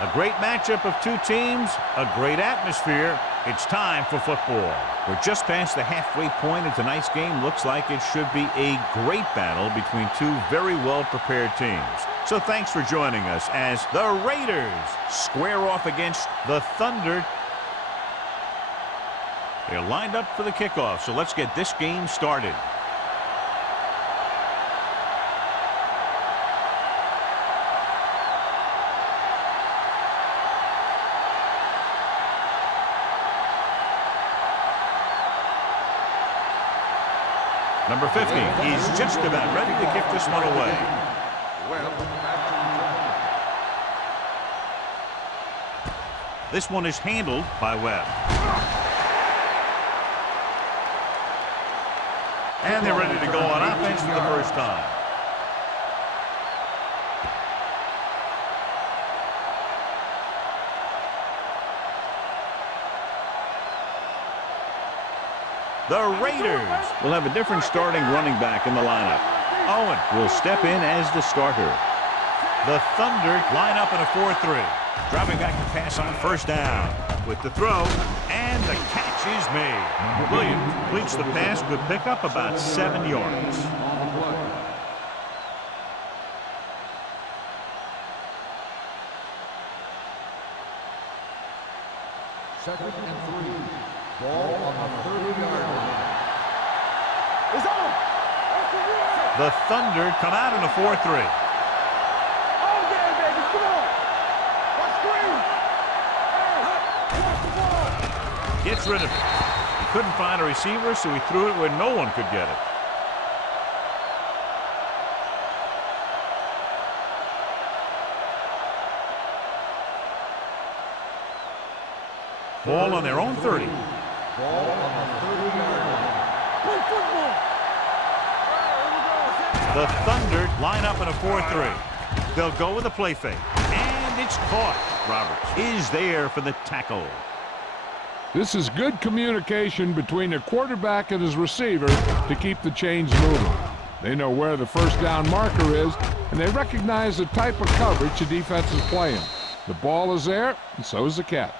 A great matchup of two teams, a great atmosphere. It's time for football. We're just past the halfway point of tonight's game. Looks like it should be a great battle between two very well-prepared teams. So thanks for joining us as the Raiders square off against the Thunder. They're lined up for the kickoff, so let's get this game started. Number 50 is just about ready to kick this one away. This one is handled by Webb. And they're ready to go on offense for the first time. The Raiders will have a different starting running back in the lineup. Owen will step in as the starter. The Thunder line up in a 4-3. Dropping back to pass on first down. With the throw, and the catch is made. Williams completes the pass, but pick up about 7 yards. Second and 3. Ball on the 30-yard line. It's on. The Thunder come out in a 4-3. All game, baby. Come on. Let's scream. Hey, Gets rid of it. He couldn't find a receiver, so he threw it where no one could get it. Ball on their own 30. Ball on the 30-yard line. Play football. The Thunder line up in a 4-3. They'll go with a play fake. And it's caught. Roberts is there for the tackle. This is good communication between the quarterback and his receiver to keep the chains moving. They know where the first down marker is, and they recognize the type of coverage the defense is playing. The ball is there, and so is the catch.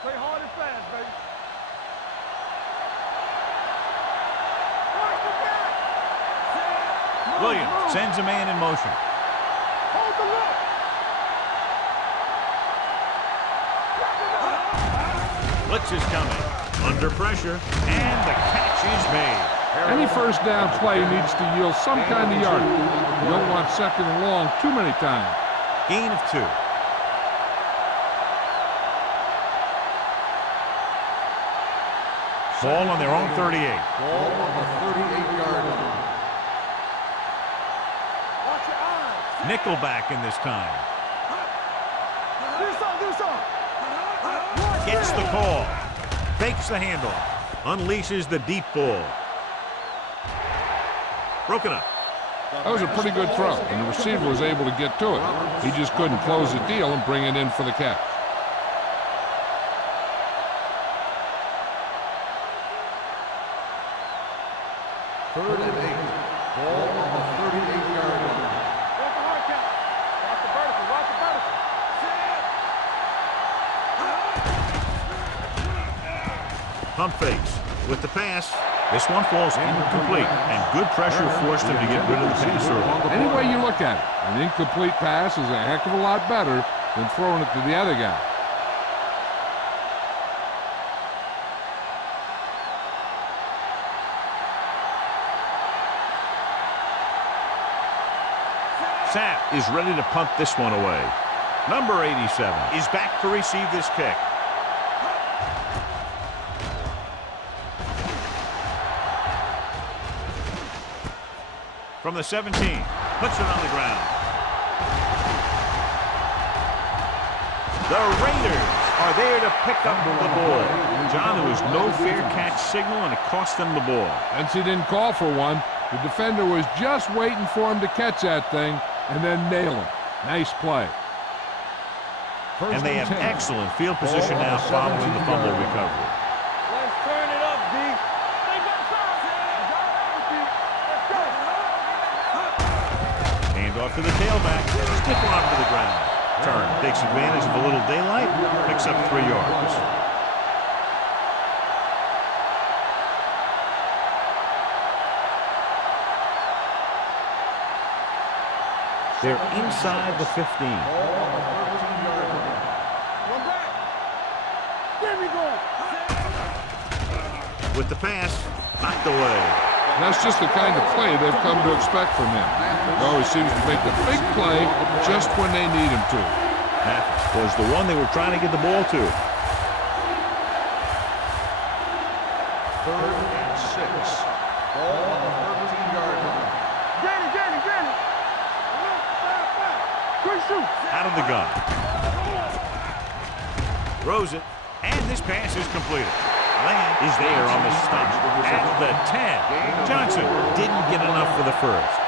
Play hard and fast, baby. Williams sends a man in motion. Hold the look. Blitz is coming. Under pressure, and the catch is made. Any first down play needs to yield some kind of yardage. You don't want second and long too many times. Gain of 2. Ball on their own 38. Ball on the 38-yard line. Watch your eyes. Nickelback in this time. Do something. Gets the call. Fakes the handle. Unleashes the deep ball. Broken up. That was a pretty good throw, and the receiver was able to get to it. He just couldn't close the deal and bring it in for the catch. Third and 8. Ball on the 38-yard line. Watch the hard count. Watch the vertical. Watch the vertical. Pump fakes. With the pass, this one falls incomplete, and good pressure forced him to get rid of the pass early. Any way you look at it, an incomplete pass is a heck of a lot better than throwing it to the other guy. Sapp is ready to punt this one away. Number 87 is back to receive this kick. From the 17, puts it on the ground. The Raiders are there to pick up the ball. John, there was no fair catch signal, and it cost them the ball. Since he didn't call for one, the defender was just waiting for him to catch that thing and then nail him. Nice play. And they have excellent field position now following the fumble recovery. Let's turn it up, D. Stay back, let's go. off to the tailback. Stiff arm to the ground. Turn. Takes advantage of a little daylight. Picks up 3 yards. They're inside the 15. With the pass, knocked away. That's just the kind of play they've come to expect from him. He always seems to make the big play just when they need him to. That was the one they were trying to get the ball to. 3rd and 6. Ball on the 13-yard line. Out of the gun. Throws it, and this pass is completed. Land is there on the stop at the 10. Johnson didn't get enough for the first.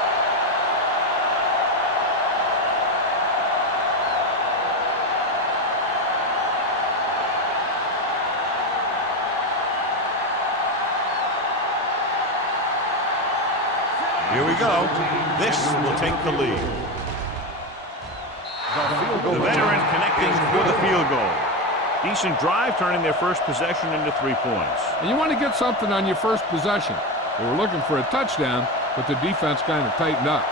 Here we go. This will take the lead. The veteran connecting for the field goal. Decent drive, turning their first possession into 3 points. And you want to get something on your first possession. They were looking for a touchdown, but the defense kind of tightened up.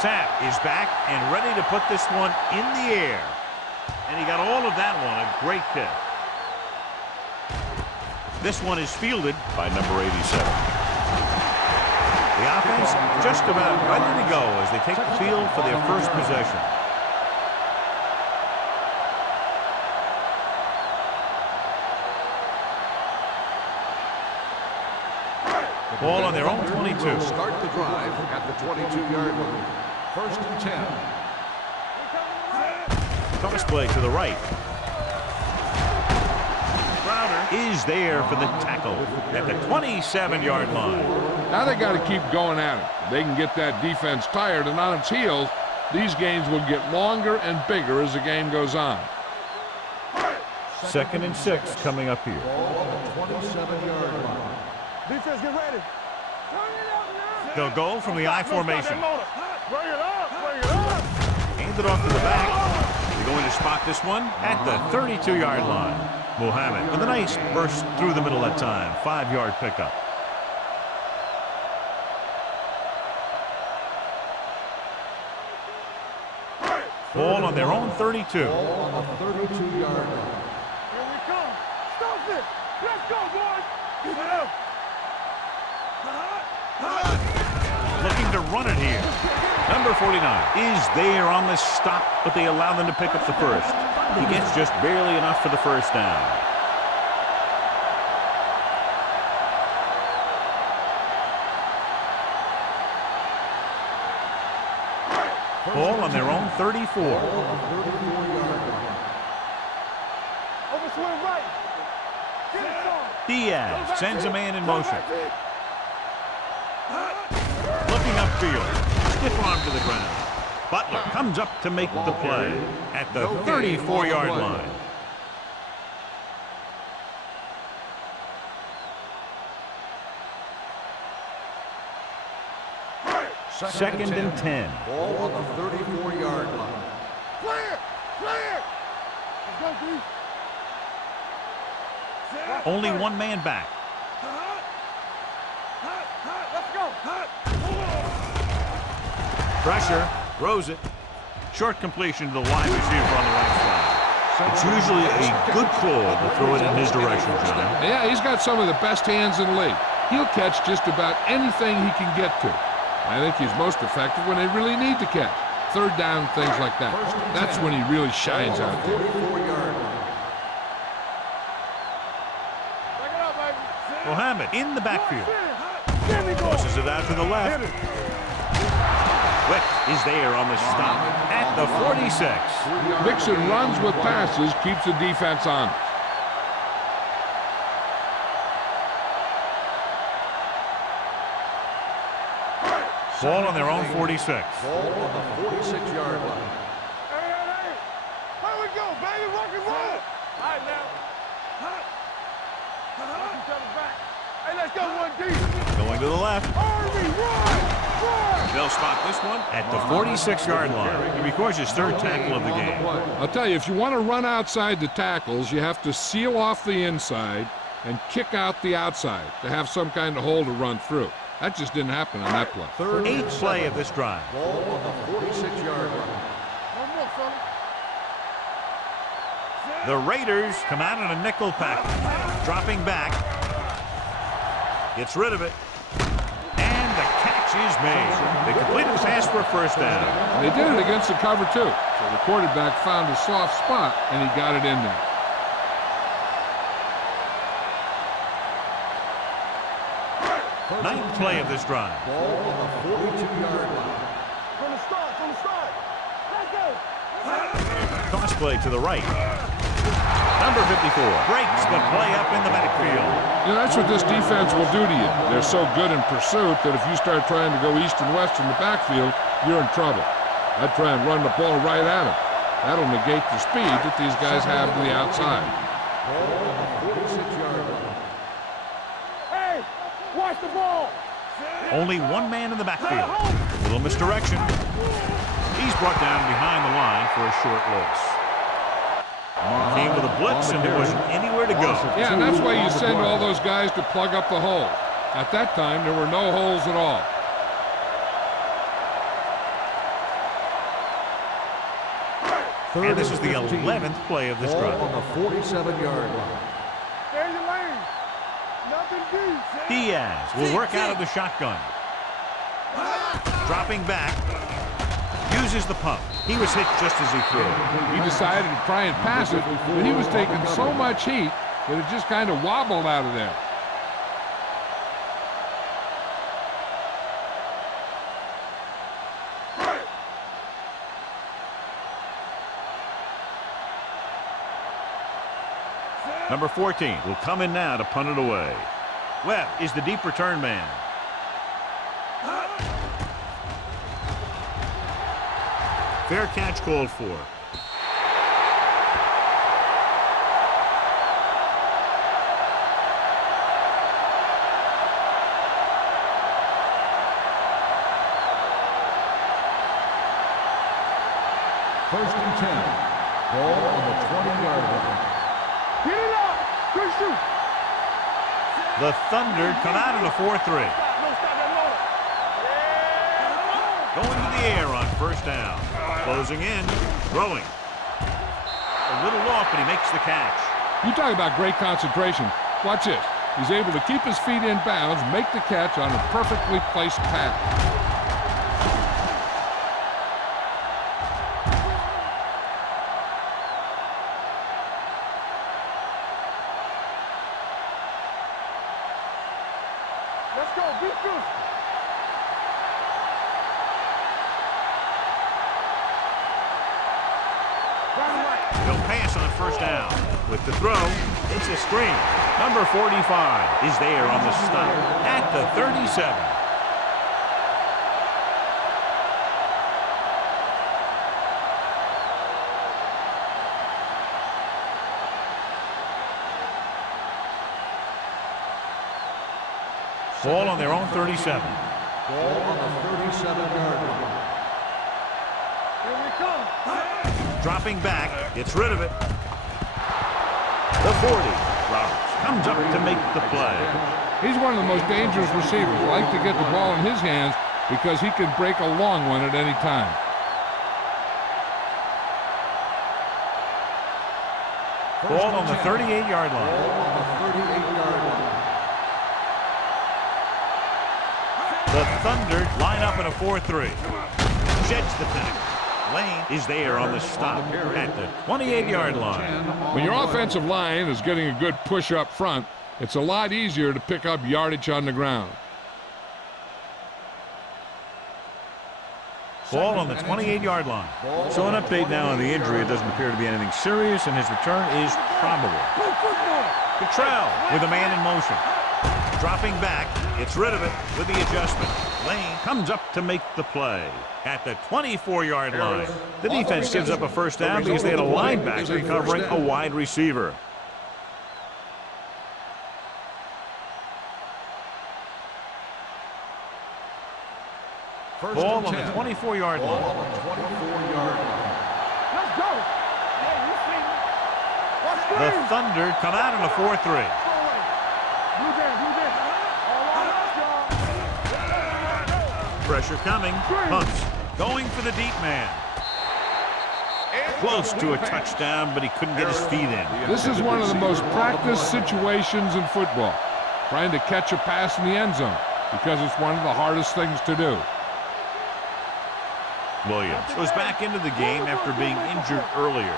Sapp is back and ready to put this one in the air. And he got all of that one, a great kick. This one is fielded by number 87. The offense just about ready to go as they take the field for their first possession. Ball on their own 22. Start the drive at the 22-yard line. 1st and 10. Toss play to the right. Crowder is there for the tackle at the 27-yard line. Now they got to keep going at it. If they can get that defense tired and on its heels, these games will get longer and bigger as the game goes on. 2nd and 6 coming up here. Ball on the 27-yard line. Defense, get ready. They'll go from the I formation. Bring it up, bring it up. Hand it off to the back. They're going to spot this one at the 32-yard line. Muhammad with a nice burst through the middle that time. 5-yard pickup. Ball on their own 32. Ball on the 32-yard line. Here we come. Stop it. Let's go, boys. Keep it up. Looking to run it here. Number 49 is there on the stop, but they allow them to pick up the first. He gets just barely enough for the first down. Ball on their own 34. Overswing right. Get it on. Diaz sends a man in motion. Looking upfield. Stiff arm to the ground. Butler comes up to make the play at the 34-yard line. Second and 10. Ball on the 34-yard line. Clear. Clear. Let's go, D. Only one man back. Let's go. Pressure. Throws it. Short completion to the wide receiver on the right side. It's usually a good call to throw it in his direction, John. Yeah, he's got some of the best hands in the league. He'll catch just about anything he can get to. I think he's most effective when they really need to catch. Third down, things like that. That's when he really shines out there. 44-yard line. Take it up, baby. Muhammad in the backfield. Here we go. Tosses it out to the left. Hit it. Quick is there on the stop at the 46. Mixon runs with passes, keeps the defense on. Ball on their own 46. Ball on the 46-yard line. Hey. Here we go, baby. Rock and roll. All right, now. Watch each other back. Hey, let's go, 1D. Going to the left. Army, run! They'll spot this one at the 46-yard line. He records his third tackle of the game. I'll tell you, if you want to run outside the tackles, you have to seal off the inside and kick out the outside to have some kind of hole to run through. That just didn't happen on that play. Eighth play of this drive. Ball on the 46-yard line. One more, fella. The Raiders come out in a nickel pack. Dropping back. Gets rid of it. And the catch is made. They completed the pass for a first down. And they did it against the cover, too. So the quarterback found a soft spot, and he got it in there. Ninth play of this drive. Ball on the 42-yard line. From the start. Let's go. Toss play to the right. Number 54 breaks the play up in the backfield. You know, that's what this defense will do to you. They're so good in pursuit that if you start trying to go east and west in the backfield, you're in trouble. I'd try and run the ball right at them. That'll negate the speed that these guys have to the outside. Ball on the 46-yard line. Hey, watch the ball. Only one man in the backfield. A little misdirection. He's brought down behind the line for a short loss. Came with a blitz and there wasn't anywhere to go. Yeah, and that's why you send all those guys to plug up the hole. At that time, there were no holes at all. And this is the 11th play of this drive. Ball on the 47-yard line. Stay in your lane. Nothing deep. Diaz will work out of the shotgun. Dropping back. Uses the pump. He was hit just as he threw. He decided to try and pass it, but he was taking so much heat that it just kind of wobbled out of there. Number 14 will come in now to punt it away. Webb is the deep return man. Fair catch called for. First and 10. Ball on the 20-yard line. Get it up. Good shoot. The Thunder come out in a 4-3. No, stop that motor. Going to the air on first down. Closing in. Throwing. A little off, but he makes the catch. You talk about great concentration. Watch this. He's able to keep his feet in bounds, make the catch on a perfectly placed pass. Let's go. Be good. He'll pass on first down. With the throw, it's a screen. Number 45 is there on the stop at the 37. Ball on their own 37. Ball on the 37-yard line. Here we come. Dropping back, gets rid of it. The 40. Roberts comes up to make the play. He's one of the most dangerous receivers. Like to get the ball in his hands because he can break a long one at any time. Ball on the 38-yard line. Ball on the 38-yard line. The Thunder line up in a 4-3. Sheds the tackle. Lane is there on the stop at the 28-yard line. When your offensive line is getting a good push up front, it's a lot easier to pick up yardage on the ground. Ball on the 28-yard line. So an update now on the injury. It doesn't appear to be anything serious, and his return is probable. Cottrell with a man in motion. Dropping back, gets rid of it with the adjustment. Lane comes up to make the play at the 24-yard line. The defense gives up a first down because they had a linebacker covering a wide receiver. Ball on the 24-yard line. Let's go. Yeah, you see me. Let's go. The Thunder come out in a 4-3. Blue down, blue down. All on us, y'all. Pressure coming. Pumps. Going for the deep man. Close to a touchdown, but he couldn't get his feet in. This is one of the most practiced situations in football, trying to catch a pass in the end zone, because it's one of the hardest things to do. Williams goes back into the game after being injured earlier.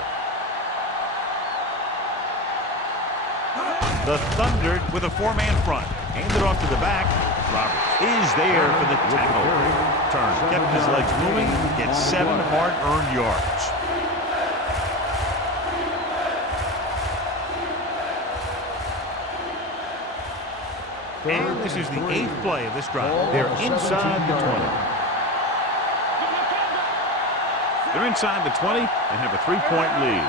The Thunder with a four-man front. Handed off to the back. Roberts is there for the tackle. Turns, kept his legs moving, gets 7 hard-earned yards. And this is the 8th play of this drive. They're inside the 20. They're inside the 20 and have a 3-point lead.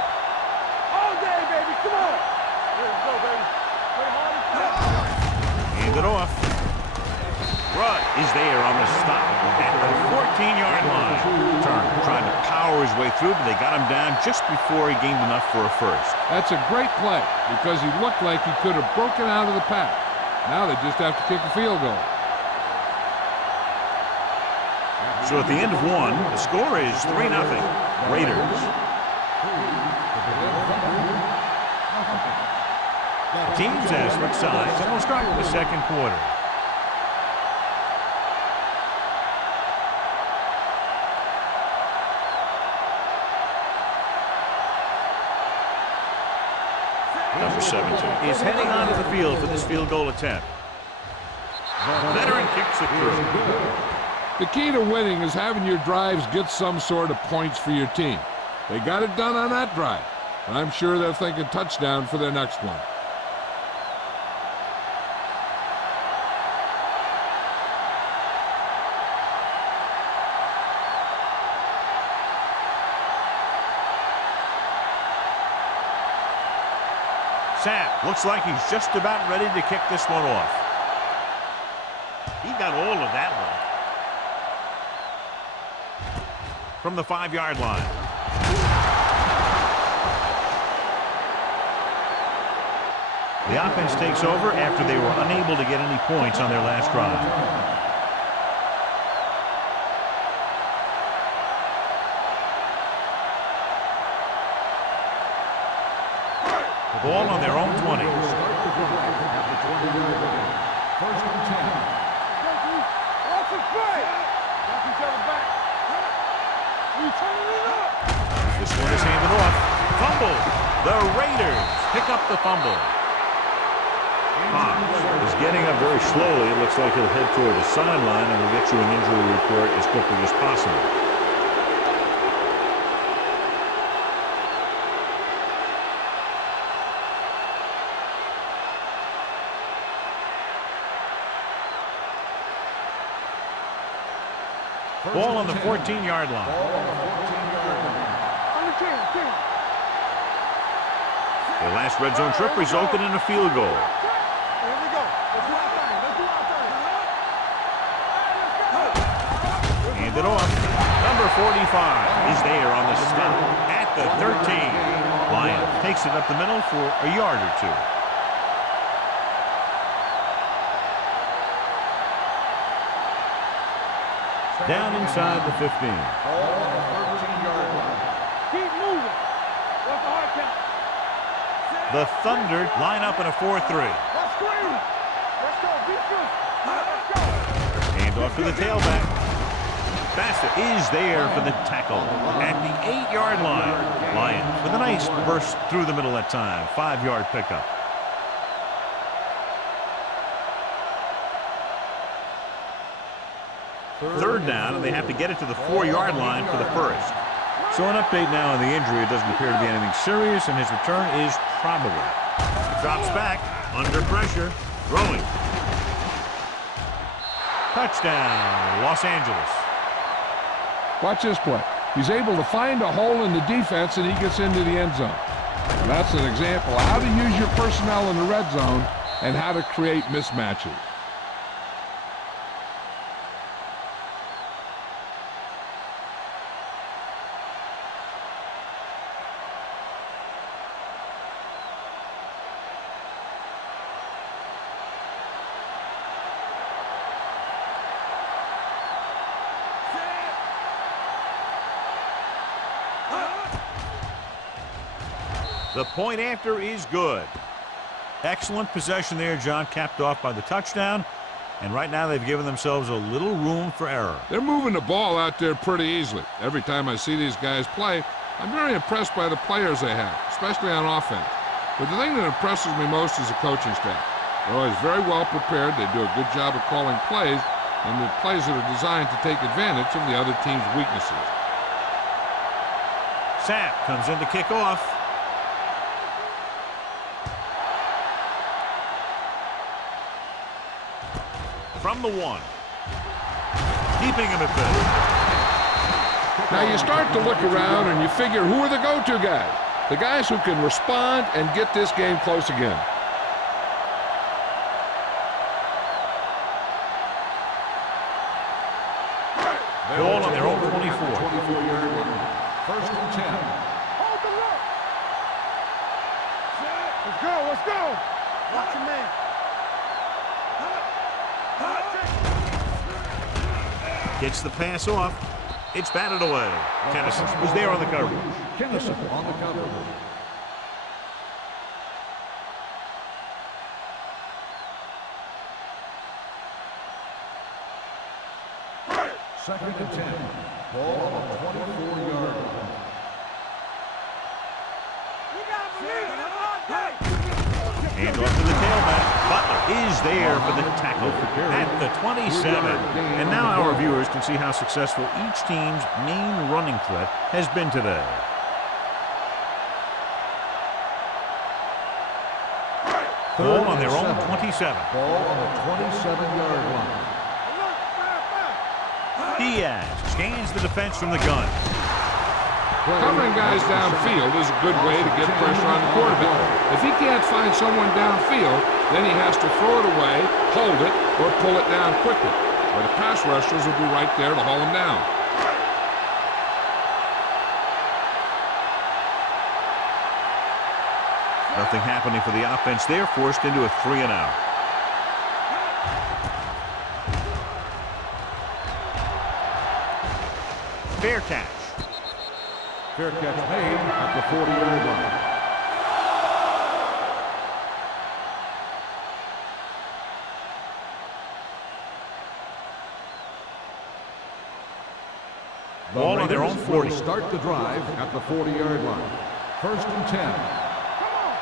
All day, baby. Come on. Let's go, baby. Play hard as Hand it off. Rudd is there on the stop at the 14-yard line. Turner trying to power his way through, but they got him down just before he gained enough for a first. That's a great play because he looked like he could have broken out of the pack. Now they just have to kick a field goal. So at the end of one, the score is 3-0. Raiders. The teams have switched sides, and we'll start with the second quarter. Number 17 is heading onto the field for this field goal attempt. Veteran kicks it through. The key to winning is having your drives get some sort of points for your team. They got it done on that drive, and I'm sure they're thinking touchdown for their next one. Sapp looks like he's just about ready to kick this one off. He got all of that one. From the 5-yard line. The offense takes over after they were unable to get any points on their last drive. Ball on their own 20. First and 10. Watch it play. Watch each other back. We turning it up. This one is handed off. Fumble. The Raiders pick up the fumble. Hobbs is getting up very slowly. It looks like he'll head toward the sideline, and we'll get you an injury report as quickly as possible. Ball on the 14-yard line. The last red zone trip resulted in a field goal. Here we go. Let's do our thing. Let's do our thing. Hand it off. Number 45 is there on the stop at the 13. Lion takes it up the middle for a yard or two. Down inside the 15. Keep moving. What's the hard count? The Thunder line up in a 4-3. Let's scream. Let's go. Defense. Let's go. Hand off to the tailback. Bassett is there for the tackle at the 8-yard line. Lions with a nice burst through the middle that time. 5-yard pickup. Third down, and they have to get it to the 4-yard line for the first. So an update now on the injury. It doesn't appear to be anything serious, and his return is probable. He drops back, under pressure, throwing. Touchdown, Los Angeles. Watch this play. He's able to find a hole in the defense, and he gets into the end zone. And that's an example of how to use your personnel in the red zone and how to create mismatches. The point after is good. Excellent possession there, John, capped off by the touchdown. And right now they've given themselves a little room for error. They're moving the ball out there pretty easily. Every time I see these guys play, I'm very impressed by the players they have, especially on offense. But the thing that impresses me most is the coaching staff. They're always very well prepared. They do a good job of calling plays, and the plays that are designed to take advantage of the other team's weaknesses. Sapp comes in to kick off. From the 1. Keeping him at bay. Now you start to look around and you figure, who are the go-to guys? The guys who can respond and get this game close again. Ball on their own 24. 24-yard line. First and 10. Hold the look. Let's go, let's go. Watch your man. Gets the pass off. It's batted away. Kennison was there on the coverage. Kennison on the cover. Second and 10. Ball on the 24-yard line. Hand off to the tailback. Butler is there for the tackle at the 27. And now our viewers can see how successful each team's main running threat has been today. Ball on their own 27. Ball on the 27-yard line. Diaz scans the defense from the gun. Covering guys downfield is a good way to get pressure on the quarterback. If he can't find someone downfield, then he has to throw it away, hold it, or pull it down quickly. Or the pass rushers will be right there to haul him down. Nothing happening for the offense there, forced into a 3-and-out. Fair catch. Fair catch made at the 40-yard line. Ball on their own 40. Start the drive at the 40-yard line. First and 10. Come on.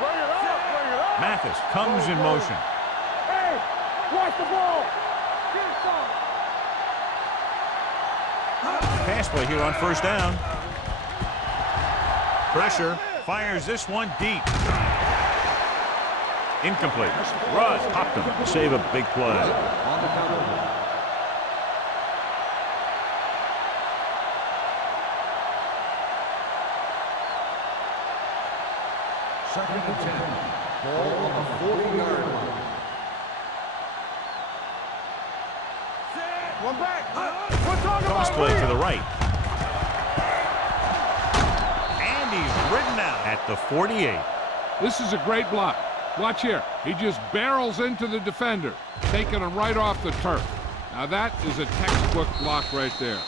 Bring it up. Mathis comes in motion. Hey, watch the ball. Get it some. Pass play here on first down. Pressure, fires this one deep. Incomplete. Rudd popped him to save a big play. On the cover. Second and 10. Ball on the 40-yard line. One back. We're talking Cross about play to real. the right. And he's ridden out at the 48. This is a great block. Watch here. He just barrels into the defender, taking him right off the turf. Now that is a textbook block right there.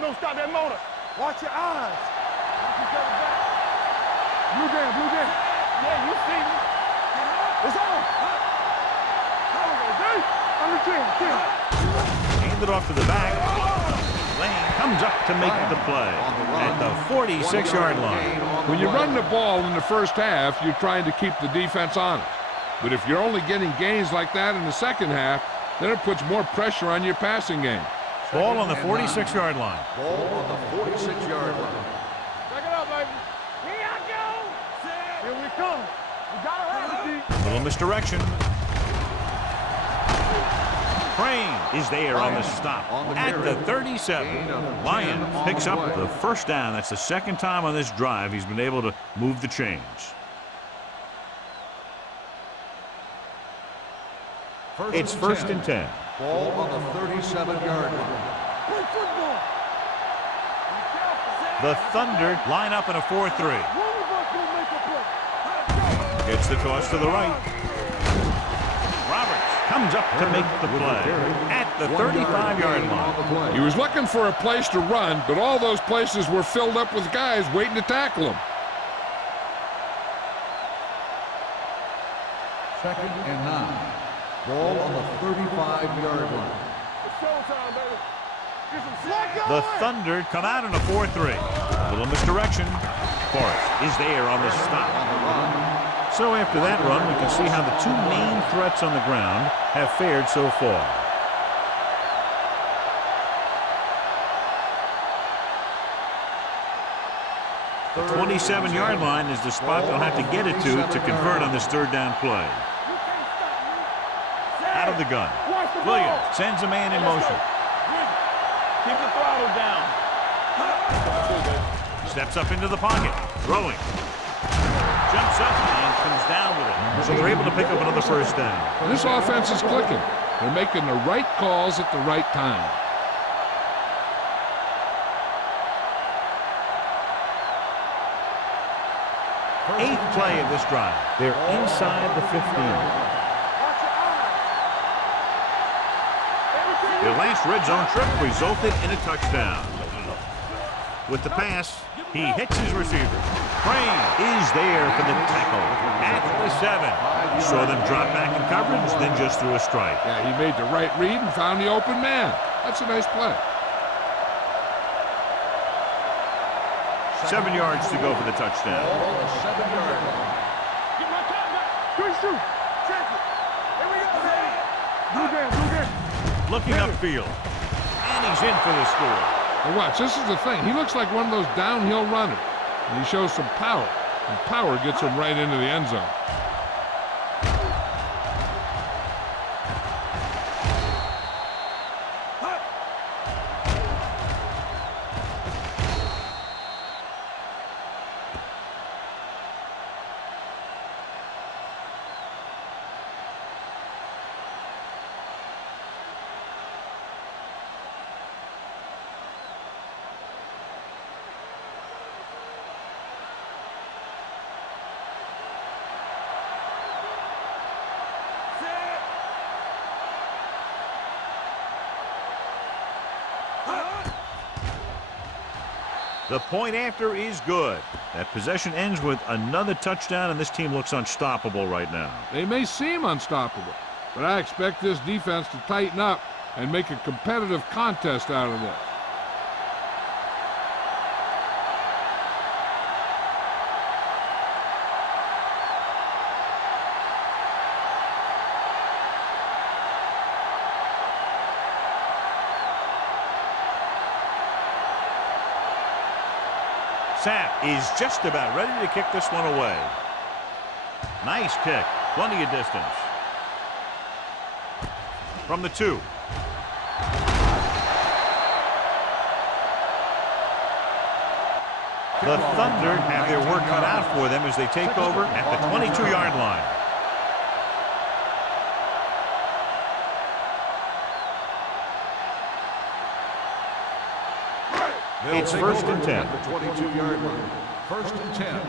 Don't stop that motor. Watch your eyes. Watch each other back. Blue game. Yeah, you see me. It's on. Under 10. Hand it off to the back. Lane comes up to make the play at the 46-yard line. When you run the ball in the first half, you're trying to keep the defense honest. But if you're only getting gains like that in the second half, then it puts more pressure on your passing game. Ball on the 46-yard line. Ball on the 46-yard line. Back it up, Little misdirection. Crane is there on the stop at the 37. Lions picks up the first down. That's the second time on this drive he's been able to move the chains. It's first and 10. Ball on the 37-yard line. The Thunder line up in a 4-3. Gets the toss to the right. Roberts comes up to make the play at the 35-yard line. He was looking for a place to run, but all those places were filled up with guys waiting to tackle him. Second and 9. Ball on the 35-yard line. The Thunder come out in a 4-3. Little misdirection. Forrest is there on the stop. So after that run, we can see how the two main threats on the ground have fared so far. The 27-yard line is the spot they'll have to get it to convert on this third down play. Out of the gun. Williams sends a man in motion. Keep the throttle down. Steps up into the pocket. Throwing. Jumps up and comes down with it. So they're able to pick up another first down. This offense is clicking. They're making the right calls at the right time. Eighth play of this drive. They're inside the 15. Their last red zone trip resulted in a touchdown. With the pass, he hits his receiver. Crane is there for the tackle at the 7. Saw them drop back in coverage, then just threw a strike. Yeah, he made the right read and found the open man. That's a nice play. 7 yards to go for the touchdown. Looking upfield, and he's in for the score. Now watch, this is the thing. He looks like one of those downhill runners, and he shows some power, and power gets him right into the end zone. The point after is good. That possession ends with another touchdown, and this team looks unstoppable right now. They may seem unstoppable, but I expect this defense to tighten up and make a competitive contest out of this. Sapp is just about ready to kick this one away. Nice kick. Plenty of distance. From the 2. The Thunder have their work cut out for them as they take over at the 22-yard line. It's first and 10. The 22-yard line. First and 10.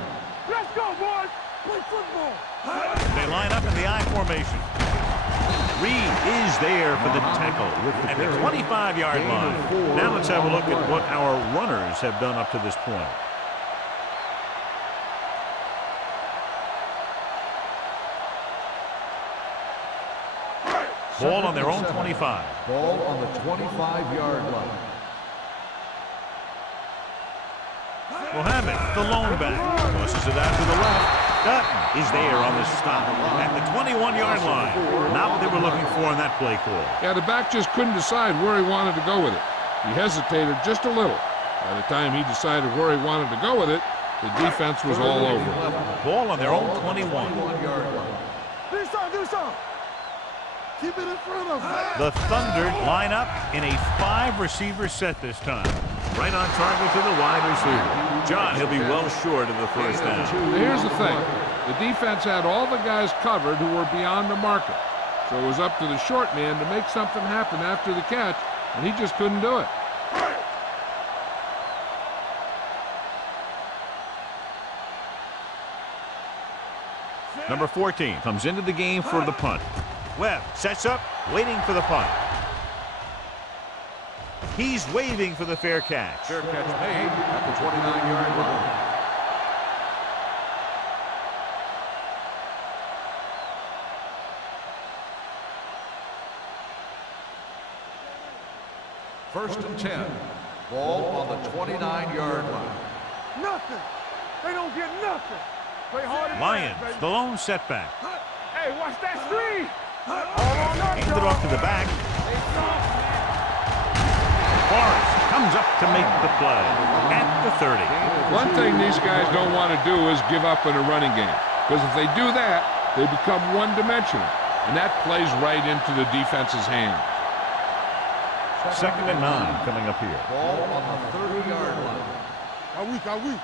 Let's go, boys. Play football. They line up in the I formation. Reed is there for the tackle at the 25-yard line. Now let's have a look at what our runners have done up to this point. Ball on their own 25. Ball on the 25-yard line. Mohammed, the lone back, tosses it out to the left. Dutton is there on the stop at the 21-yard line. Not what they were looking for in that play call. Yeah, the back just couldn't decide where he wanted to go with it. He hesitated just a little. By the time he decided where he wanted to go with it, the defense was all over him. Ball on their own 21. Do something. Keep it in front of him. The Thunder line up in a 5-receiver set this time. Right on target to the wide receiver. John, he'll be well short of the first down. Here's the thing. The defense had all the guys covered who were beyond the marker. So it was up to the short man to make something happen after the catch, and he just couldn't do it. Number 14 comes into the game for the punt. Webb sets up, waiting for the punt. He's waving for the fair catch. Fair catch made at the 29-yard line. First and 10. Ball on the 29-yard line. Nothing. They don't get nothing. Play hard and Lions, fast, the lone setback. Hey, watch that screen. Hold on up, Handed off to the back. Forrest comes up to make the play at the 30. One thing these guys don't want to do is give up in a running game. Because if they do that, they become one-dimensional. And that plays right into the defense's hands. Second and 9 coming up here. Ball on the 30-yard line. Are we?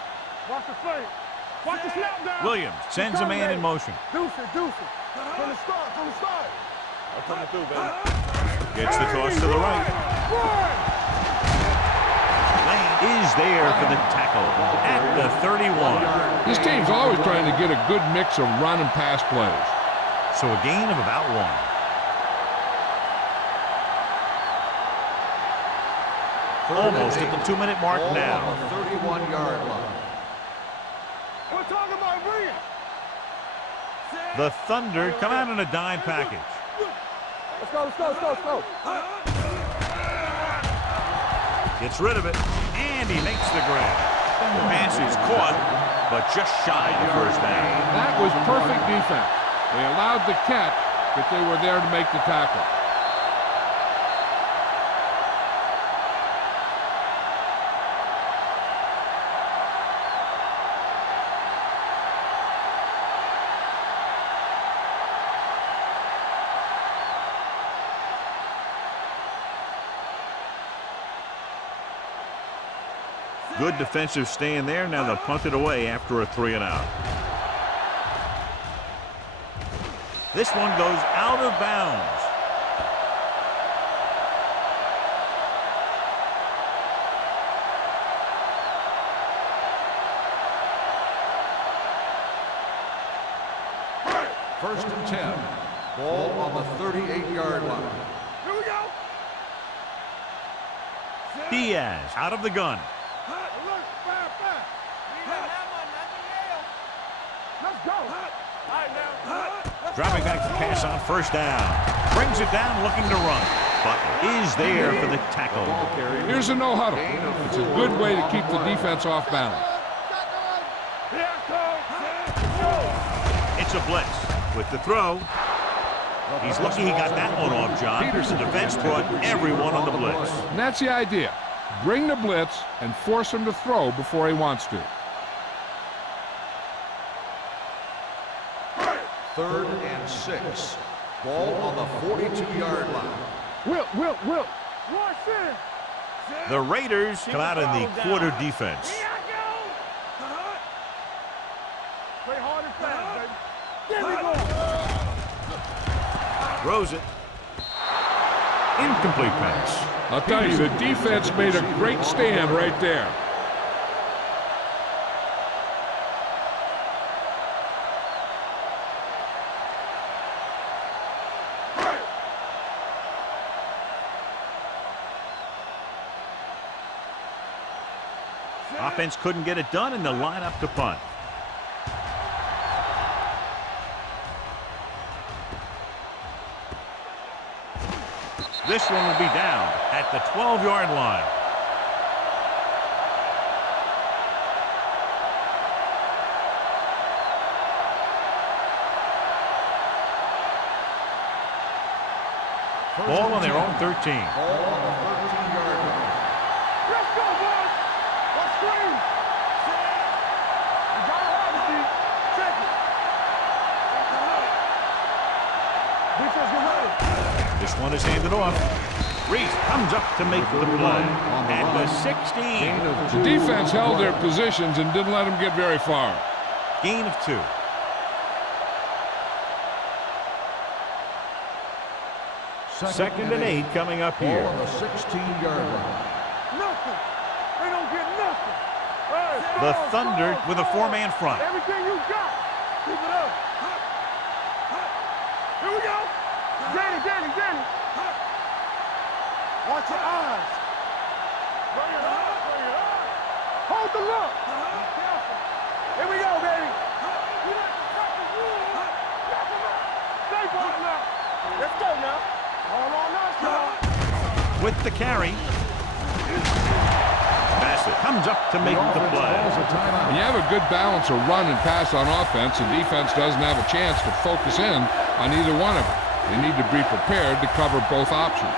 Watch the play. Watch the snap down. Williams sends a man in motion. Deuce it. From the start. I'm coming through, baby. Gets the toss to the right. Lane is there for the tackle at the 31. This team's always trying to get a good mix of run and pass plays. So a gain of about 1. Almost at the 2-minute mark now. On the 31-yard line. We're talking about bringing. The Thunder come out in a dime package. Let's go. Gets rid of it, and he makes the grab. The pass is caught, but just shy of first down. That was perfect defense. They allowed the catch, but they were there to make the tackle. Good defensive stand there. Now they'll punt it away after a 3-and-out. This one goes out of bounds. First and 10. Ball on the 38-yard line. Here we go. Diaz out of the gun. Look, fast. Let's go. All right, now. Dropping back to pass on first down. Brings it down looking to run. Button is there for the tackle. Here's a no-huddle. It's a good way to keep the defense off balance. It's a blitz. With the throw, he's lucky he got that one off, John. The defense brought everyone on the blitz. And that's the idea. Bring the blitz and force him to throw before he wants to. Third and 6. Ball on the 42-yard line. Will. Watch it. The Raiders come out in the quarter defense. Play hard and fast, baby. There we go. Throws it. Incomplete pass. I'll tell you, the defense made a great stand right there. Offense couldn't get it done, and they'll line up to punt. This one will be down at the 12-yard line. Ball on their own 13. Ball on the 13-yard line. Let's go, boys. Let's scream. You gotta have it, D. Check it. one is handed off. Reese comes up to make the play at the 16. The defense held their positions and didn't let them get very far. Gain of 2. Second and 8 coming up here. Ball on the 16-yard line. Nothing. They don't get nothing. Hey, The come on, Thunder come on, with a come on. 4-man front. Everything you got. Keep it up. Here we go. Danny. Watch your eyes. Bring it up. Hold the look. Here we go, baby. You like to cut the rule. Back him up. Stay for it now. Let's go now. All on us, y'all. With the carry. Bassett comes up to make the play. When you have a good balance of run and pass on offense, the defense doesn't have a chance to focus in on either one of them. They need to be prepared to cover both options.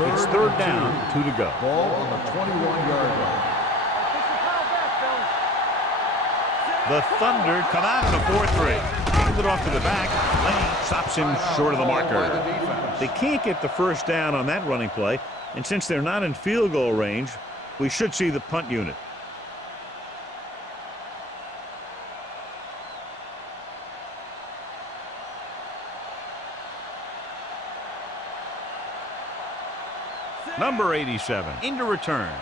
It's third down, 2 to go. Ball on the 21-yard line. The Thunder come out in a 4-3. Hand it off to the back. Lane stops him short of the marker. They can't get the first down on that running play, and since they're not in field goal range, we should see the punt unit. Number 87 into return.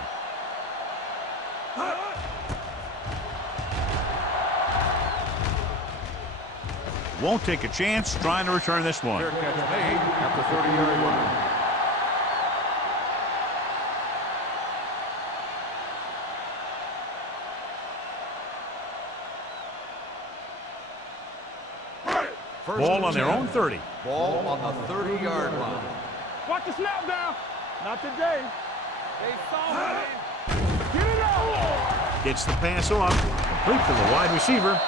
Won't take a chance trying to return this one. Fair catch made at the 30-yard line. Ball on their own 30. Ball on the 30-yard line. Watch the snap down. Not today. They saw it. Get it out. Gets the pass off. Complete to the wide receiver.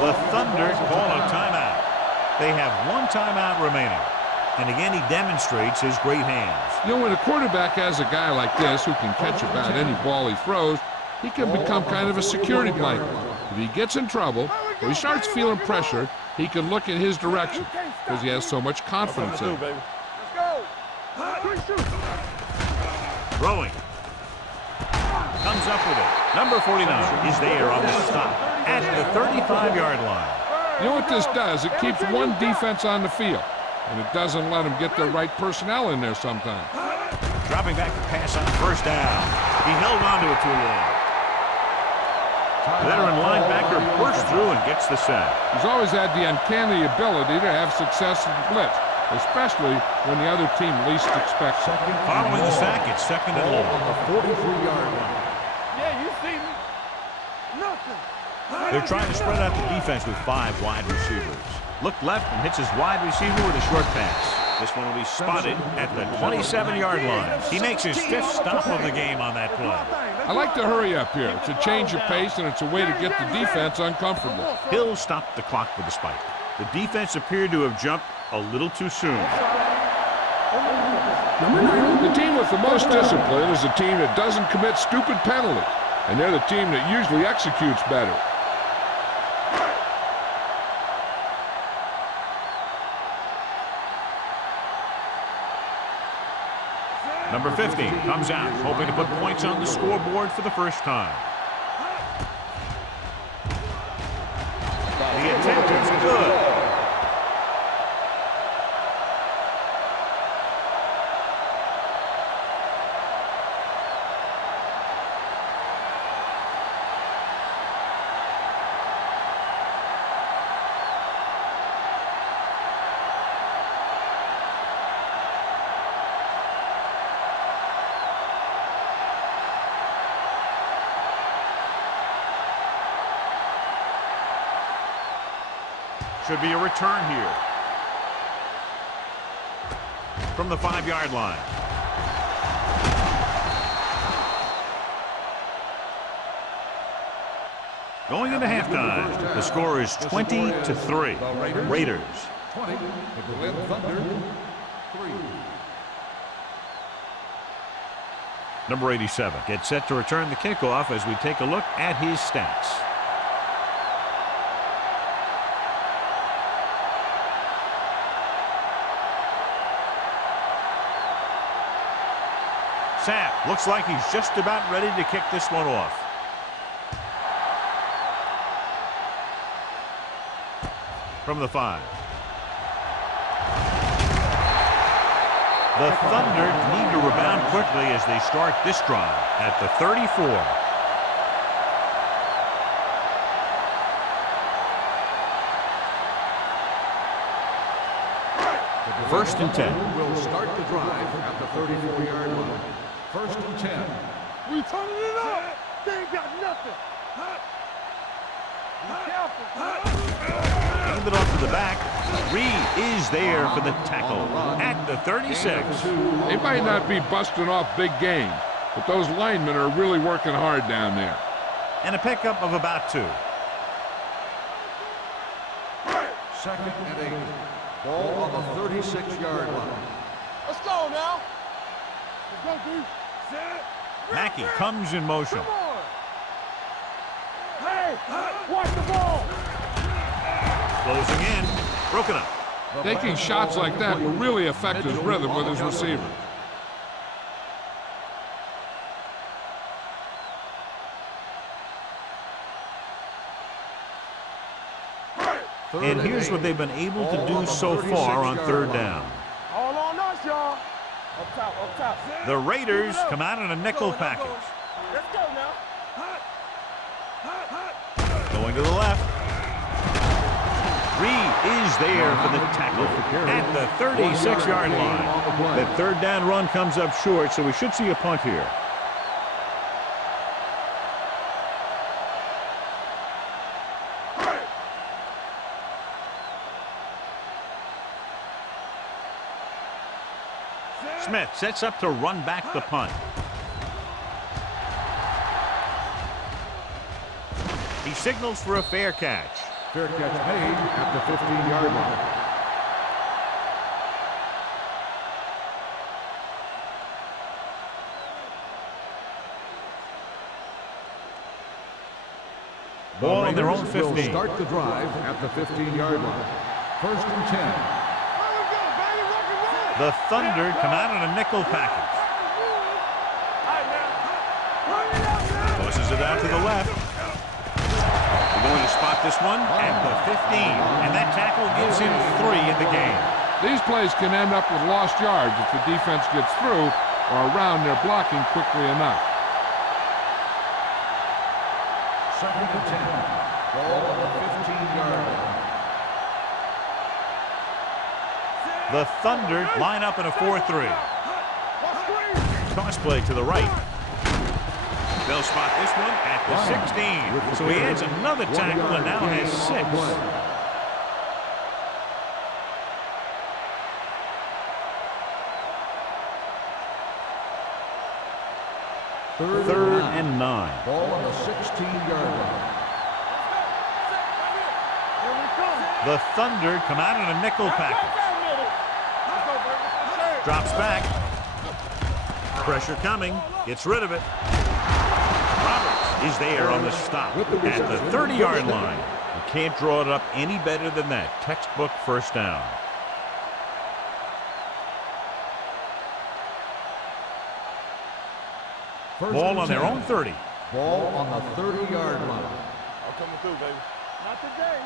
The Thunder call a timeout. They have one timeout remaining. And again, he demonstrates his great hands. You know, when a quarterback has a guy like this who can catch about any ball he throws, he can become kind of a security blanket. If he gets in trouble or he starts feeling pressure, he can look in his direction because he has so much confidence in him. Let's go. Throwing. Comes up with it. Number 49 is there on the stop at the 35-yard line. You know what this does? It keeps one defense on the field, and it doesn't let them get the right personnel in there sometimes. Dropping back to pass on first down. He held on to it too long. Veteran linebacker bursts through and gets the sack. He's always had the uncanny ability to have success in the blitz, especially when the other team least expects it. Following the sack, it's second and long. On the 43-yard line. Yeah, you see me. Nothing. They're trying to spread out the defense with 5 wide receivers. Look left and hits his wide receiver with a short pass. This one will be spotted at the 27-yard line. He makes his 5th stop of the game on that play. I like to hurry up here. It's a change of pace, and it's a way to get the defense uncomfortable. Hill stopped the clock with a spike. The defense appeared to have jumped a little too soon. The team with the most discipline is a team that doesn't commit stupid penalties, and they're the team that usually executes better. Number 50 comes out, hoping to put points on the scoreboard for the first time. The attempt is good. Should be a return here. From the 5-yard line. Going into halftime, the score is 20-3. Raiders. 20, the Berlin Thunder, 3. Number 87 gets set to return the kickoff as we take a look at his stats. Snap. Looks like he's just about ready to kick this one off. From the 5. The Thunder need to rebound quickly as they start this drive at the 34. First and 10. Will start the drive at the 34-yard line. First and 10. We turning it up. They ain't got nothing. Be careful. Hand it off to the back. Reed is there for the tackle at the 36. They might not be busting off big games, but those linemen are really working hard down there. And a pickup of about 2. Second and 8. Ball on the 36-yard line. Let's go now. Let's go, D. Mackey comes in motion. Come on. Hey, watch the ball. Closing in. Broken up. Taking shots like that will really affect his rhythm with his receiver. And here's what they've been able to do so far on third down. All on us, y'all. Up top, up top. The Raiders come out in a nickel package. Let's go now. Going to the left. Reed is there for the tackle at the 36-yard line. That third down run comes up short, so we should see a punt here. Smith sets up to run back the punt. He signals for a fair catch. Fair catch made at the 15-yard line. Ball on their own 15. Will start the drive at the 15-yard line. First and 10. The Thunder come out in a nickel package. Tosses it out to the left. They're going to spot this one at the 15. And that tackle gives him 3 in the game. These plays can end up with lost yards if the defense gets through or around their blocking quickly enough. Second and 10. Ball on the 15-yard line. The Thunder line up in a 4-3. Toss play to the right. They'll spot this one at the 16. So he adds another tackle and now has 6. Third and 9. Ball on the 16-yard line. The Thunder come out in a nickel package. Drops back. Pressure coming. Gets rid of it. Roberts is there on the stop at the 30-yard line. You can't draw it up any better than that. Textbook first down. Ball on their own 30. Ball on the 30-yard line. I'm coming through, baby. Not today.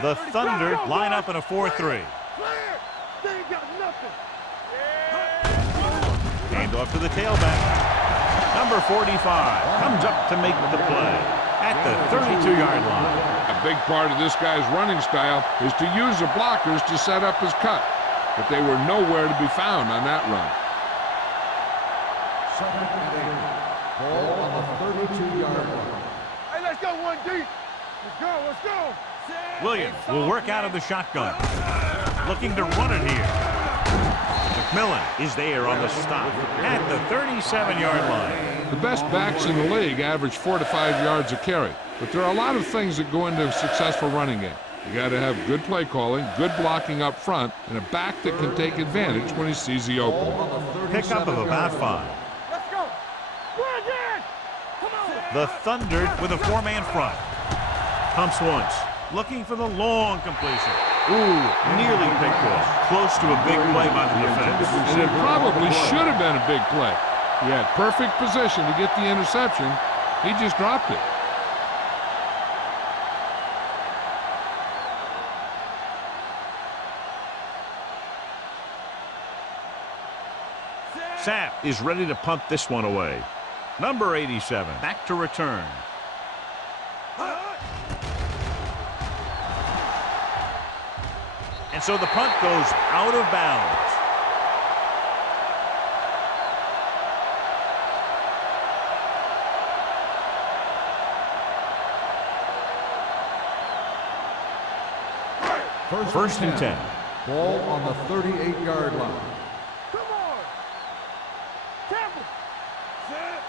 The Thunder line up in a 4-3. They ain't got nothing. Hand off to the tailback. Number 45 comes up to make the play at the 32-yard line. A big part of this guy's running style is to use the blockers to set up his cut, but they were nowhere to be found on that run. Second and 8. Ball on the 32-yard line. Hey, let's go one deep. Let's go, let's go. Williams will work out of the shotgun. Looking to run it here. McMillan is there on the stop at the 37-yard line. The best backs in the league average 4 to 5 yards a carry, but there are a lot of things that go into a successful running game. You got to have good play calling, good blocking up front, and a back that can take advantage when he sees the opening. Pickup of about 5. Let's go. We're again. Come on. The Thunder with a 4-man front. Pumps once. Looking for the long completion. Ooh, nearly picked off. Close to a big play by the defense. And it probably should have been a big play. He had perfect position to get the interception. He just dropped it. Sapp is ready to punt this one away. Number 87, back to return. And so the punt goes out of bounds. First and 10. Ball on the 38-yard line. Come on. Campbell. Set.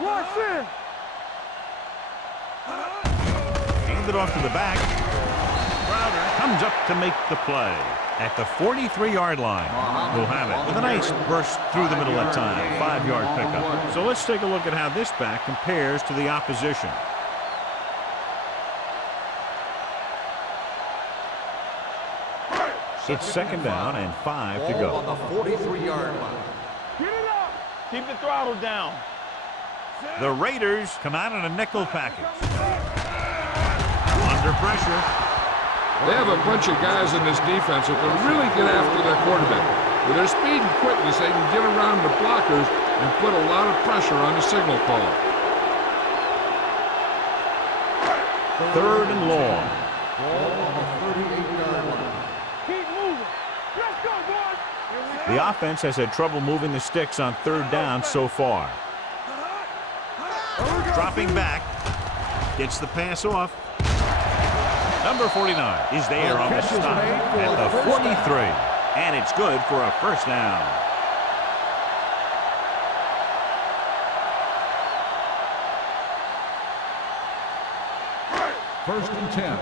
Watch in. Handed off to the back. Crowder comes up to make the play at the 43-yard line. We'll have it with a nice burst through the middle that time. 5-yard pickup. So let's take a look at how this back compares to the opposition. It's second down and 5 to go. On the 43-yard line. Get it up. Keep the throttle down. The Raiders come out in a nickel package. Under pressure. They have a bunch of guys in this defense that can really get after their quarterback. With their speed and quickness, they can get around the blockers and put a lot of pressure on the signal caller. Third and long. Ball on the 38-yard line. Keep moving. Let's go, boys. The offense has had trouble moving the sticks on third down so far. Dropping back. Gets the pass off. Number 49 is there on the stop at the 43. And it's good for a first down. First and 10.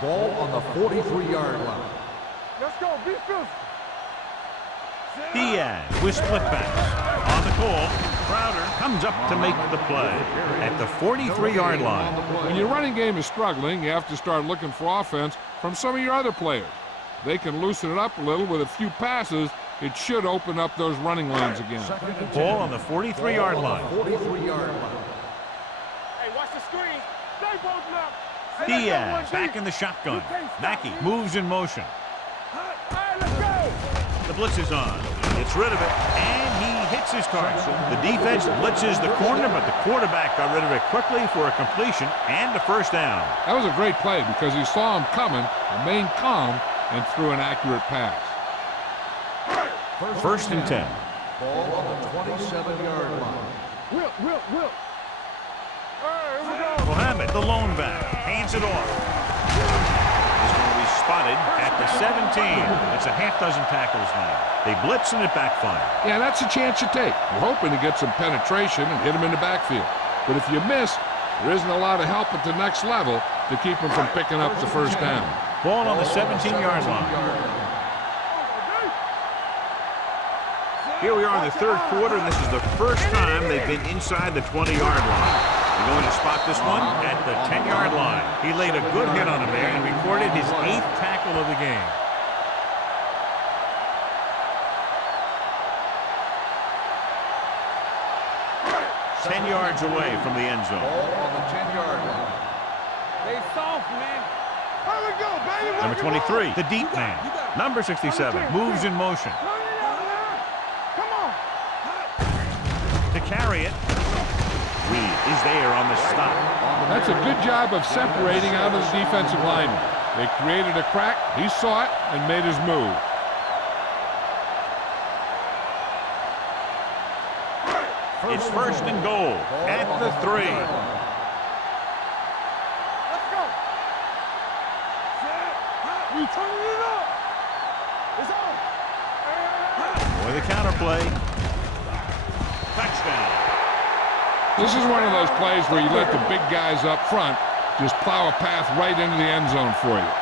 Ball on the 43-yard line. Let's go. Be physical. Diaz with split backs. On the call, Crowder comes up to make the play at the 43-yard line. When your running game is struggling, you have to start looking for offense from some of your other players. They can loosen it up a little with a few passes. It should open up those running lanes again. Ball on the 43-yard line. 43-yard line. Hey, watch the screen. Stay posted up. Diaz back in the shotgun. Mackey moves in motion. Hey, let's go. The blitz is on. Gets rid of it, and he hits his target. The defense blitzes the corner, but the quarterback got rid of it quickly for a completion and a first down. That was a great play because he saw him coming, remained calm, and threw an accurate pass. First and 10. Ball on the 27-yard line. Whip. All right, here we go. Mohamed, the lone back, hands it off. He's going to be spotted at the 17. It's a half dozen tackles now. They blitz and it backfires. Yeah, that's a chance you take. You're hoping to get some penetration and hit him in the backfield. But if you miss, there isn't a lot of help at the next level to keep him from picking up the first down. Ball on the 17-yard line. Here we are in the third quarter, and this is the first time they've been inside the 20-yard line. They're going to spot this one at the 10-yard line. He laid a good hit on him there and recorded his 8th tackle of the game. Ten yards away from the end zone. Ball on the 10-yard line. They soft, man. Here we go, baby. Number 23, the deep man. Number 67, moves in motion. Turn it up, man. Come on. To carry it, Reed is there on the stop. That's a good job of separating out of the defensive lineman. They created a crack, he saw it, and made his move. It's first and goal at the 3. Let's go. We turning it up. It's on. Boy, the counter play. Touchdown. This is one of those plays where you let the big guys up front just plow a path right into the end zone for you.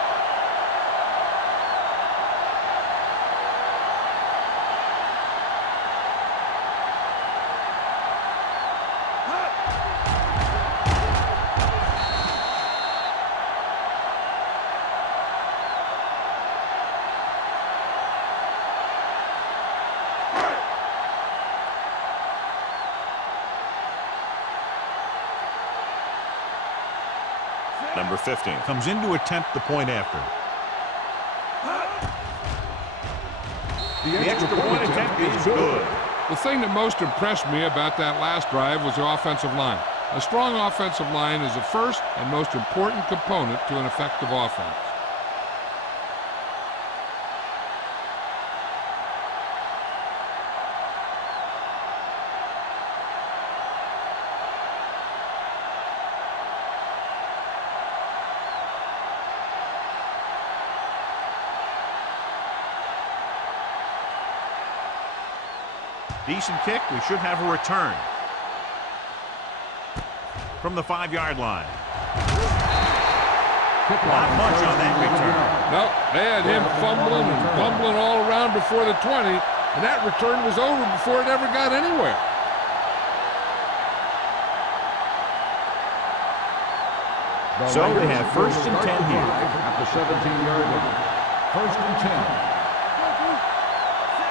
Number 15 comes in to attempt the point after. The extra point attempt is good. The thing that most impressed me about that last drive was the offensive line. A strong offensive line is the first and most important component to an effective offense. Decent kick. We should have a return. From the 5-yard line. Not much on that return. No, they had him fumbling and bumbling all around before the 20, and that return was over before it ever got anywhere. So they have 1st and 10 here. At the 17-yard line. 1st and 10.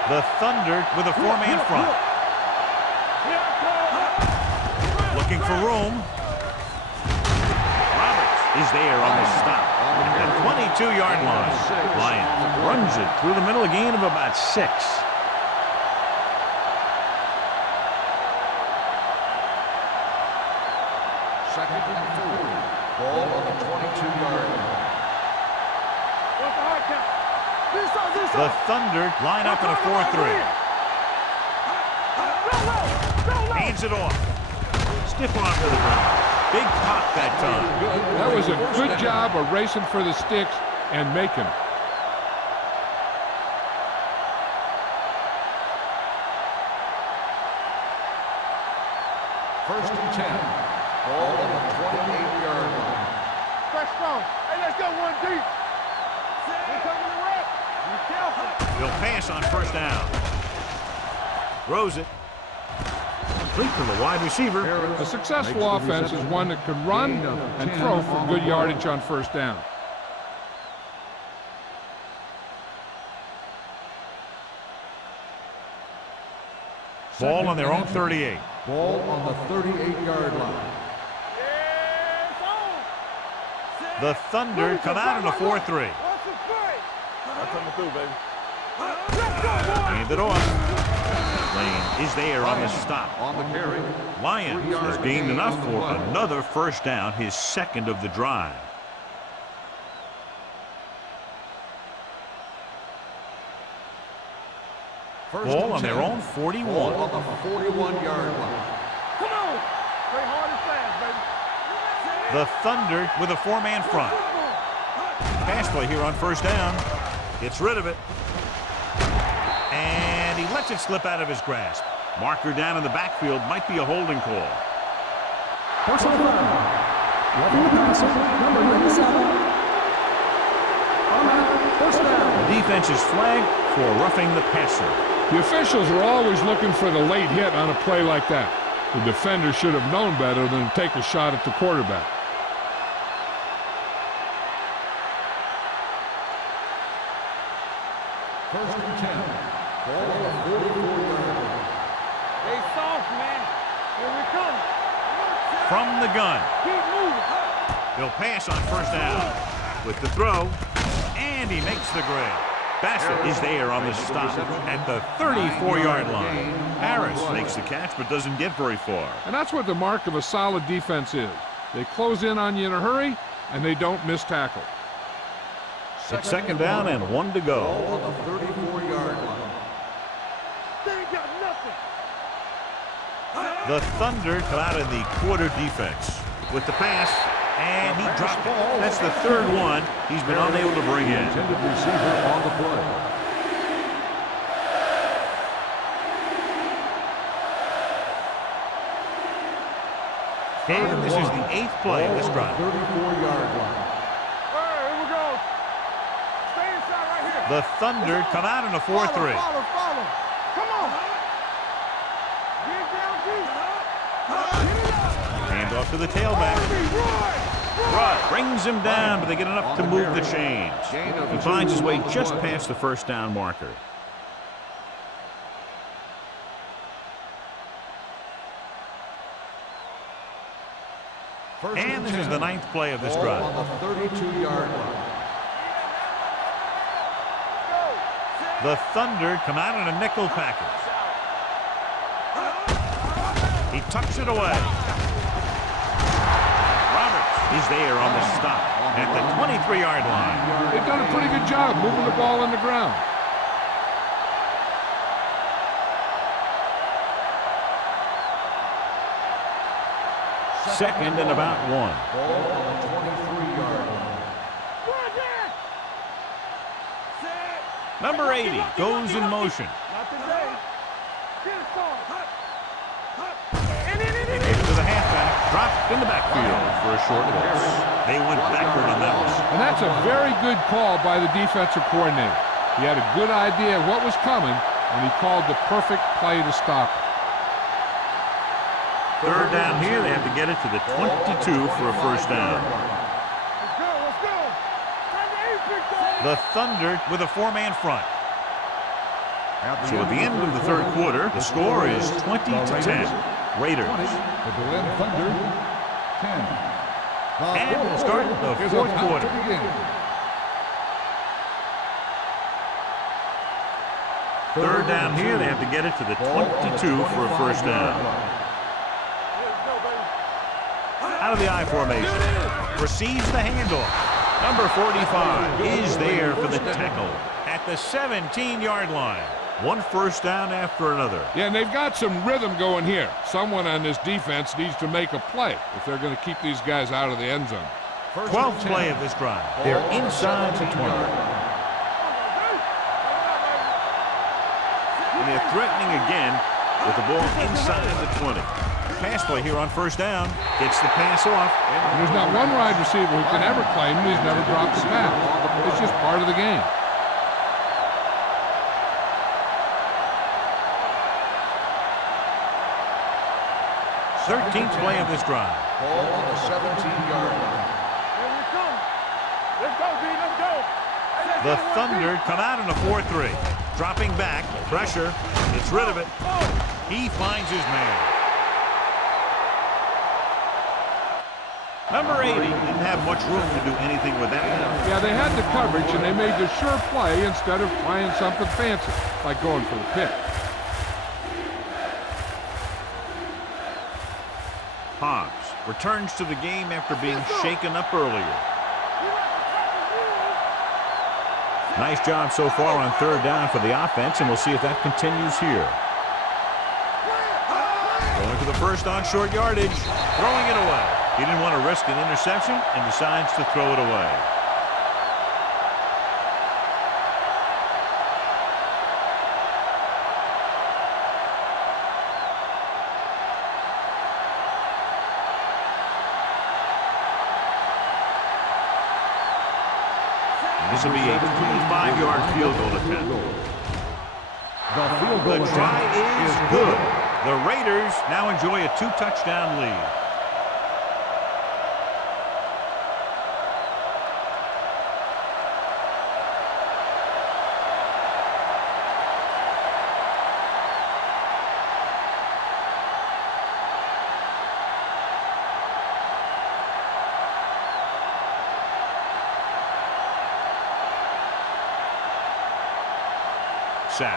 The Thunder with a 4-man front. Looking for room. Roberts is there on the stop. At the 22-yard line. Lions runs it through the middle, a gain of about 6. Second and 4. Ball on the 22-yard line. The Thunder line up in a 4-3. Hands it off. Stiff arm to the ground. Big pop that time. That was a good job of racing for the sticks and making it. First and 10. Ball on the 28-yard line. Fresh strong. Hey, let's go one deep. Here coming the rep. Be careful. He'll pass on 1st down. Throws it. Complete to the wide receiver. A successful offense is one that can run and throw for good yardage on 1st down. Ball on their own 38. Ball on the 38-yard line. The Thunder come out in a 4-3. Coming through, baby. Hand it off. Lane is there on the stop. On the carry. Lions has gained enough for another 1st down, his 2nd of the drive. Ball on their own 41. Ball on the 41-yard line. Come on. Play hard and fast, baby. The Thunder with a 4-man front. Pass play here on 1st down. Gets rid of it. And he lets it slip out of his grasp. Marker down in the backfield, might be a holding call. Personal foul. Roughing the passer, number 97. First down. The defense is flagged for roughing the passer. The officials are always looking for the late hit on a play like that. The defender should have known better than to take a shot at the quarterback. First and 10. Ball on the 44-yard line. Stay soft, man. Here we come. From the gun. Keep moving. He'll pass on 1st down. With the throw. And he makes the grab. Bassett is there on the stop at the 34-yard line. Harris makes the catch but doesn't get very far. And that's what the mark of a solid defense is. They close in on you in a hurry, and they don't miss tackle. It's 2nd down and 1 to go. Ball on the 34-yard line. They ain't got nothing. The Thunder come out in the quarter defense with the pass, and he dropped it. That's the 3rd one he's been unable to bring in. Intended receiver on the play. And this is the 8th play of this drive. 34-yard line. All right, here we go. Stay inside right here. The Thunder come out in a 4-3. Follow. Come on. Get down deep. Hand off to the tailback. Rudd brings him down, but they get enough to move the chains. He finds his way just past the 1st down marker. And this is the 9th play of this Ball drive. on the 32-yard line. The Thunder come out in a nickel package. He tucks it away. Roberts is there on the stop at the 23-yard line. They've done a pretty good job moving the ball on the ground. Second and about 1. Ball on the 23-yard line. Number 80 goes in motion. They give it to the halfback. Dropped in the backfield for a short loss. They went backward on that one. And that's a very good call by the defensive coordinator. He had a good idea of what was coming, and he called the perfect play to stop it. Third down here. They have to get it to the 22 for a first down. The Thunder with a 4-man front. So at the end of the third quarter, the score is 20-10. Raiders. The Berlin Thunder, 10. And we'll start the fourth quarter. Third down here. They have to get it to the 22 for a first down. Out of the I formation. Receives the handoff. Number 45 is there for the tackle at the 17-yard line. One first down after another. Yeah, and they've got some rhythm going here. Someone on this defense needs to make a play if they're going to keep these guys out of the end zone. 12th play of this drive. They're inside the 20. And they're threatening again with the ball inside the 20. Pass play here on first down. Gets the pass off. And there's not one wide receiver who can ever claim he's never dropped a pass. It's just part of the game. Thirteenth play of this drive. Ball on the 17-yard line. Let's go, D. Let's go. The Thunder come out in a 4-3. Dropping back. Pressure. Gets rid of it. He finds his man. Number 80 didn't have much room to do anything with that. Yeah, they had the coverage, and they made the sure play instead of trying something fancy, like going for the pick. Hobbs returns to the game after being shaken up earlier. Nice job so far on third down for the offense, and we'll see if that continues here. Going to the first on short yardage, throwing it away. He didn't want to risk an interception and decides to throw it away. This will be a 25-yard field goal attempt. The try is good. The Raiders now enjoy a 2-touchdown lead.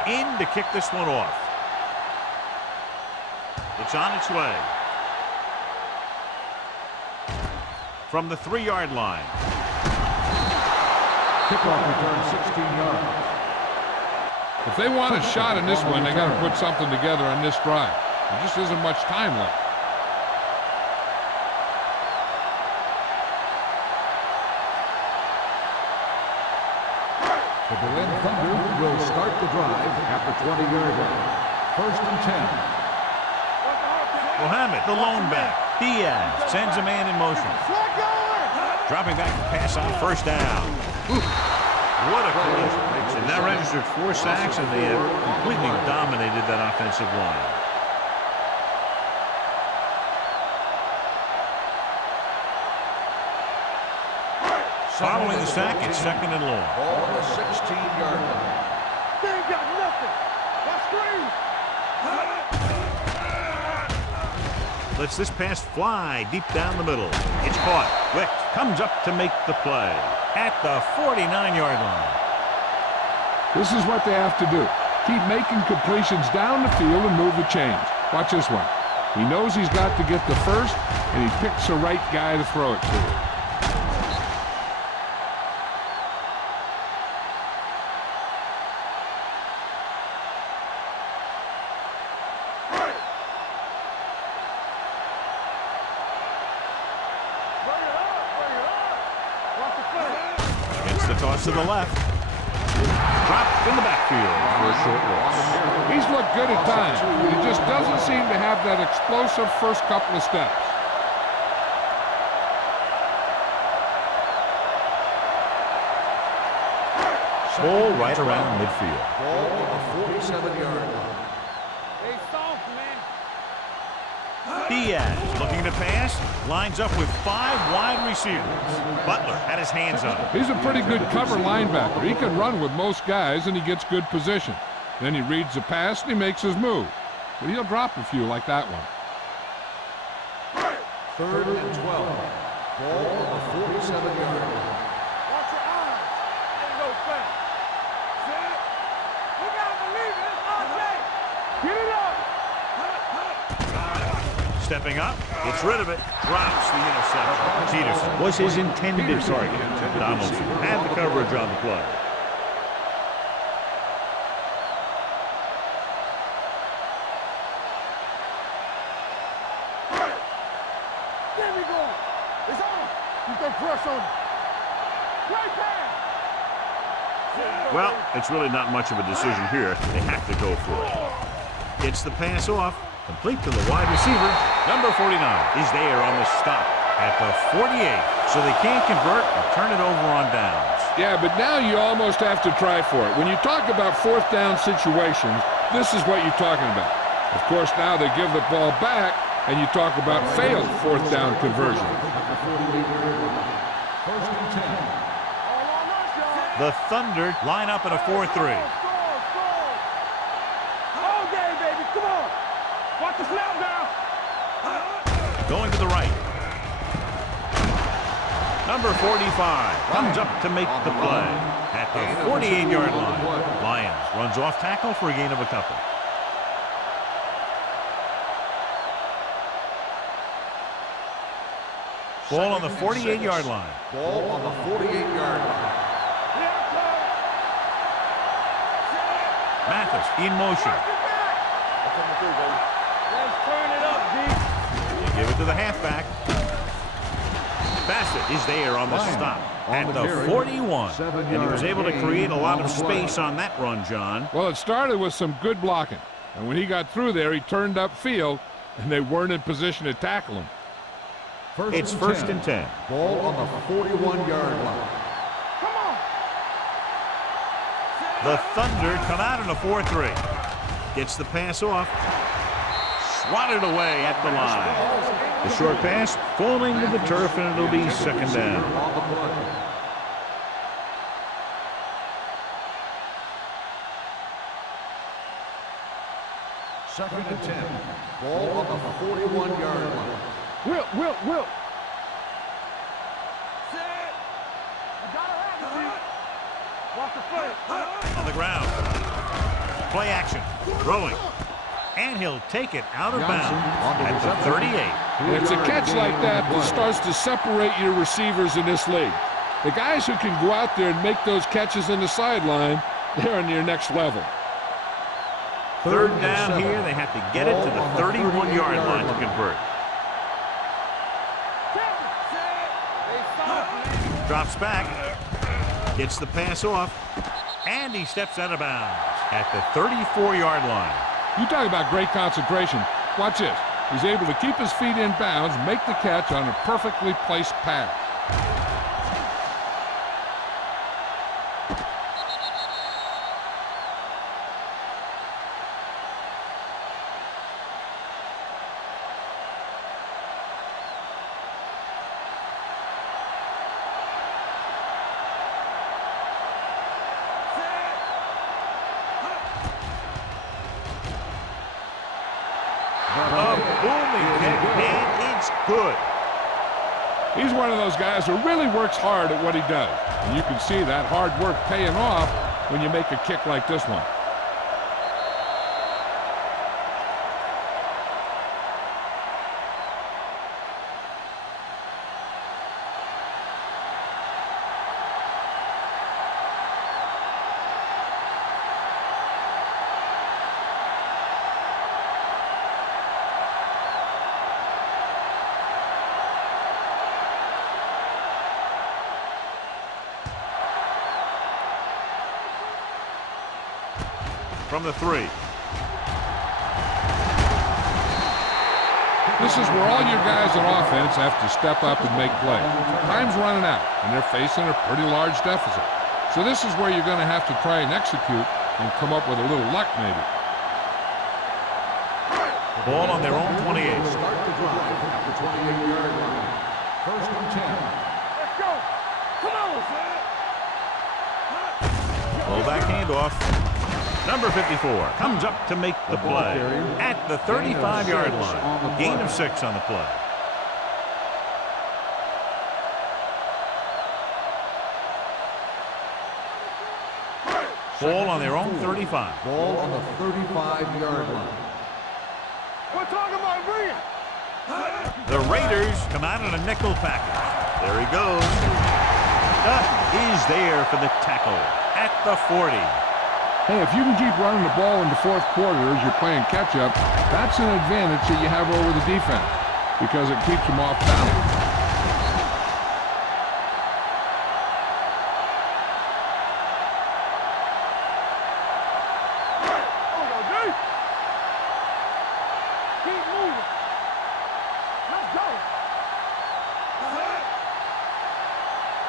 In to kick this one off. It's on its way. From the 3-yard line. Kickoff return 16 yards. If they want a shot in this one, they got to put something together on this drive. There just isn't much time left. The Berlin Thunder will start the drive at the 20-yard line. First and 10. Mohammed, the lone back. Diaz sends a man in motion. Dropping back to pass out first down. Ooh, what a collision. They've now registered 4 sacks, and they have completely dominated that offensive line. Following the sack, it's second and long. Ball on the 16-yard line. They ain't got nothing. That's screen. Lets this pass fly deep down the middle. It's caught. Wick comes up to make the play at the 49-yard line. This is what they have to do. Keep making completions down the field and move the chains. Watch this one. He knows he's got to get the first, and he picks the right guy to throw it to. Gets the toss to the left. Dropped in the backfield for a short loss. He's looked good at times, but he just doesn't seem to have that explosive first couple of steps. Ball right around midfield. Ball on the 47-yard line. Hey, soft, man. Diaz looking to pass. Lines up with 5 wide receivers. Butler had his hands on him. He's a pretty good cover linebacker. He can run with most guys, and he gets good position. Then he reads the pass, and he makes his move. But he'll drop a few like that one. 3rd and 12. Ball on the 47-yard line. Watch your eyes. Ain't no thing. See it? We gotta believe it. It's our day. Get it up. Stepping up, gets rid of it, drops the interception. Peterson was his intended target. Donaldson had the coverage on the play. There we go. It's on. You can press on it. Right there. Well, it's really not much of a decision here. They have to go for it. Gets the pass off. Complete to the wide receiver. Number 49 is there on the stop at the 48. So they can't convert and turn it over on downs. Yeah, but now you almost have to try for it. When you talk about 4th down situations, this is what you're talking about. Of course, now they give the ball back, and you talk about failed 4th down conversion. The Thunder line up in a 4-3. All day, baby. Come on. Watch the snap now. Going to the right. Number 45 comes up to make the play at the 48-yard line. Lyons runs off tackle for a gain of a couple. Ball on the 48-yard line. Ball on the 48-yard line. Mathis in motion. Let's turn it up, D. They give it to the halfback. Bassett is there on the stop at the 41. And he was able to create a lot of space on that run, John. Well, it started with some good blocking. And when he got through there, he turned upfield, and they weren't in position to tackle him. It's 1st and 10. Ball on the 41-yard line. Come on. The Thunder come out in a 4-3. Gets the pass off. Swatted away at the line. The short pass falling to the turf, and it'll be 2nd down. On the play. Second and 10. Ball on the 41-yard line. Will. Set. You gotta have it, D. Watch the play. On the ground. Play action. Throwing. And he'll take it out of bounds at the 38. And it's a catch like that that starts to separate your receivers in this league. The guys who can go out there and make those catches on the sideline, they're on your next level. 3rd down here. They have to get it to the 31-yard line to convert. Drops back. Gets the pass off. And he steps out of bounds at the 34-yard line. You talk about great concentration. Watch this. He's able to keep his feet in bounds, make the catch on a perfectly placed pass. A booming kick good. He's one of those guys who really works hard at what he does. And you can see that hard work paying off when you make a kick like this one. From the 3. This is where all your guys on offense have to step up and make plays. Time's running out, and they're facing a pretty large deficit. So this is where you're going to have to try and execute and come up with a little luck, maybe. Ball on their own 28. Start the drive at the 28-yard line. First and 10. Let's go. Come on. Fullback handoff. Number 54 comes up to make the play at the 35-yard line. Gain of 6 on the play. Ball on their own 35. Ball on the 35-yard line. We're talking about bringing. The Raiders come out in a nickel package. There he goes. Is there for the tackle at the 40. Hey, if you can keep running the ball in the fourth quarter as you're playing catch-up, that's an advantage that you have over the defense because it keeps them off balance. Keep moving. Let's go.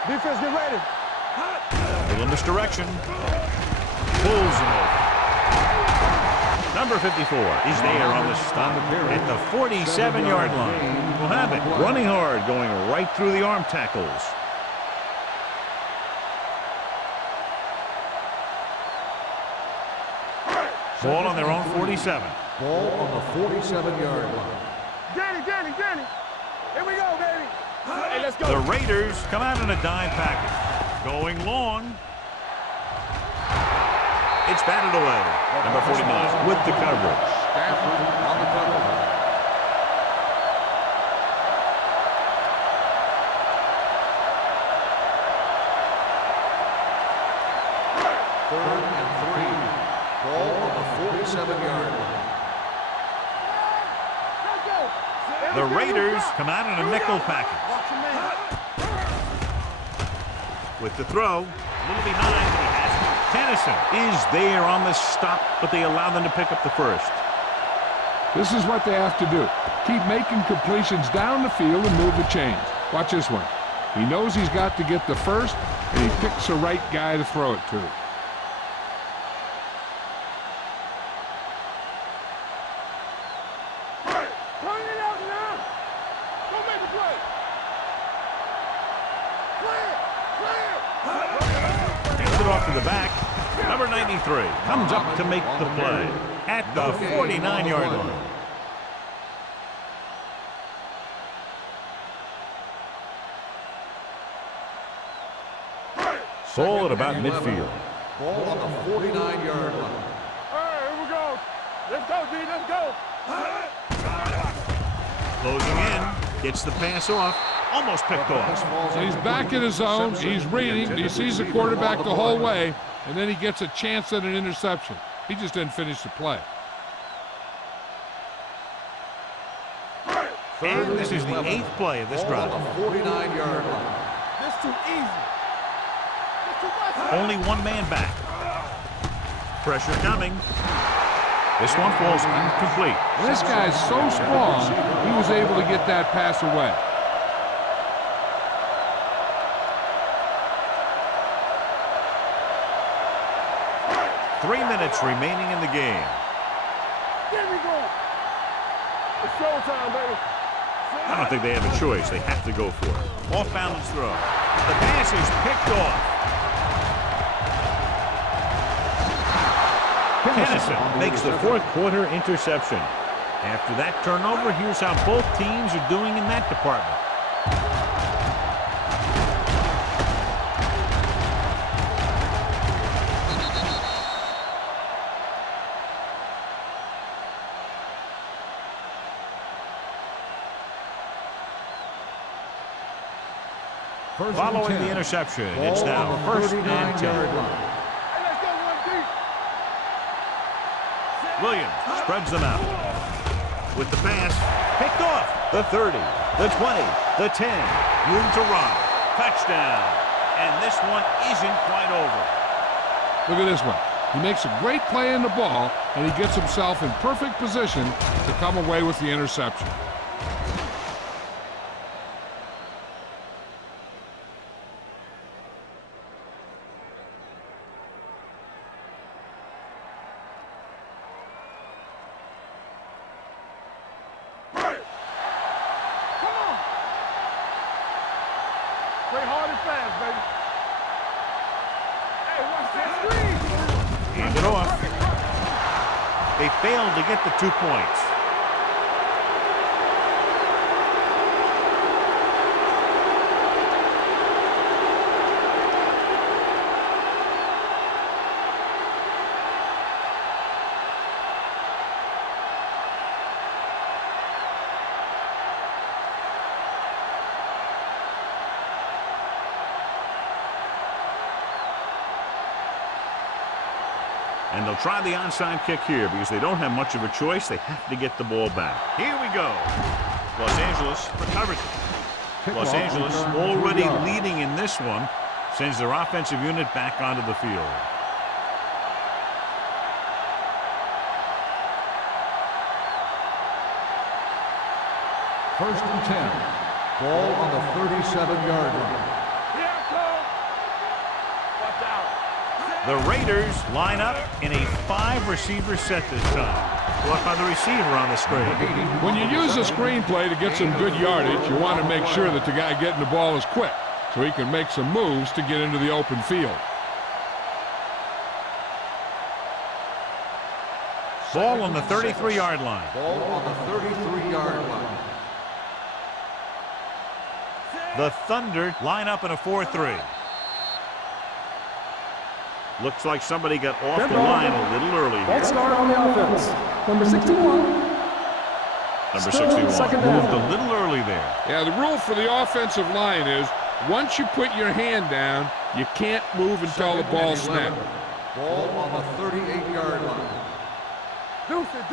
Defense, get ready. Little misdirection. Pulls him over. Number 54 is there on the stop at the 47-yard line. We'll have it running hard, going right through the arm tackles. Ball on their own 47. Ball on the 47-yard line. Danny. Here we go, baby. Hey, let's go. The Raiders come out in a dime package. Going long. It's batted away. Number 49 with the coverage. Stafford on the cover. Third and 3. Ball on the 47-yard line. Let's go. The Raiders come out in a nickel package. Watch your man. With the throw, a little behind, but he has it. Tennyson is there on the stop, but they allow them to pick up the first. This is what they have to do. Keep making completions down the field and move the chains. Watch this one. He knows he's got to get the first, and he picks the right guy to throw it to. Turn it out now. Go make the play. Hands it off to the back. Number 93 comes up to make the play at the 49-yard line. Ball at about midfield. Ball on the 49-yard line. All right, here we go. Let's go, D. Let's go. Closing in, gets the pass off, almost picked off. He's back in his zone. He's reading. He sees the quarterback the whole way, and then he gets a chance at an interception. He just didn't finish the play. And this is the 8th play of this drive. Ball on the 49-yard line. This too easy. This too much. Only one man back. Pressure coming. This one falls incomplete. This guy's so strong, he was able to get that pass away. Three minutes remaining in the game. There we go. It's showtime, baby. I don't think they have a choice. They have to go for it. Off-balance throw. The pass is picked off. Tennyson makes the fourth quarter interception. After that turnover, here's how both teams are doing in that department. Following the interception, it's now first and 10. Williams spreads them out. With the pass, picked off. The 30, the 20, the 10. Room to run. Touchdown. And this one isn't quite over. Look at this one. He makes a great play in the ball, and he gets himself in perfect position to come away with the interception. Play hard and fast, baby. Hey, watch that screen. Hand it off. They failed to get the 2 points. And they'll try the onside kick here because they don't have much of a choice. They have to get the ball back. Here we go. Los Angeles recovers it. Los Angeles already leading in this one, sends their offensive unit back onto the field. First and 10. Ball on the 37-yard line. The Raiders line up in a 5-receiver set this time. Look on the receiver on the screen. When you use a screen play to get some good yardage, you want to make sure that the guy getting the ball is quick so he can make some moves to get into the open field. Ball on the 33-yard line. Ball on the 33-yard line. The Thunder line up in a 4-3. Looks like somebody got off the line a little early here. False start on the offense. Number 61. Number Still 61 second down. moved a little early there. Yeah, the rule for the offensive line is once you put your hand down, you can't move until the ball snaps. Ball on the 38-yard line. Deuce it.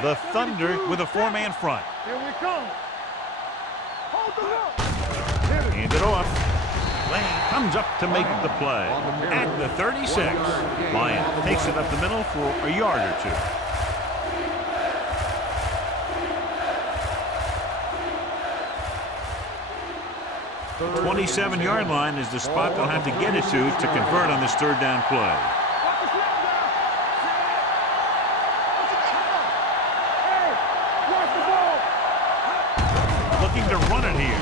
The Thunder with a 4-man front. Here we come. Hold the look. Hand it off. Lane comes up to make the play. At the 36, Lyon takes it up the middle for a yard or two. The 27-yard line is the spot they'll have to get it to convert on this third down play. Looking to run it here.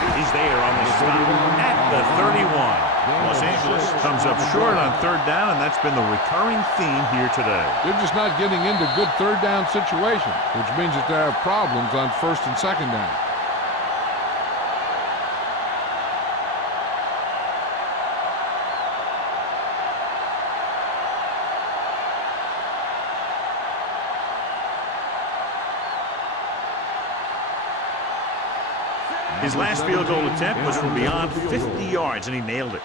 He's there on the stop at the 31. Los Angeles comes up short on third down, and that's been the recurring theme here today. They're just not getting into good third down situations, which means that they have problems on first and second down. His last field goal attempt was from beyond 50 yards, and he nailed it.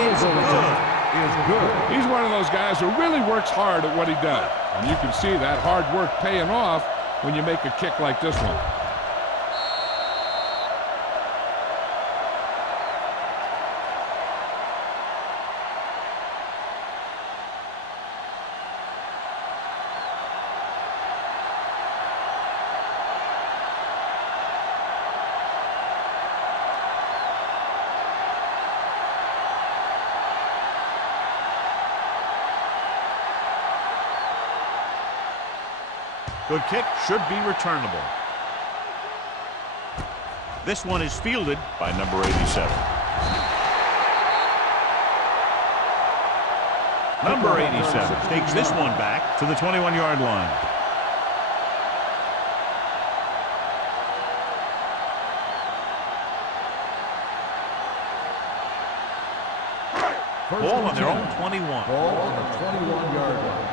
It's good. He's one of those guys who really works hard at what he does. And you can see that hard work paying off when you make a kick like this one. Good kick, should be returnable. This one is fielded by number 87. Number 87 takes this one back to the 21-yard line. Ball on their own 21. Ball on the 21-yard line.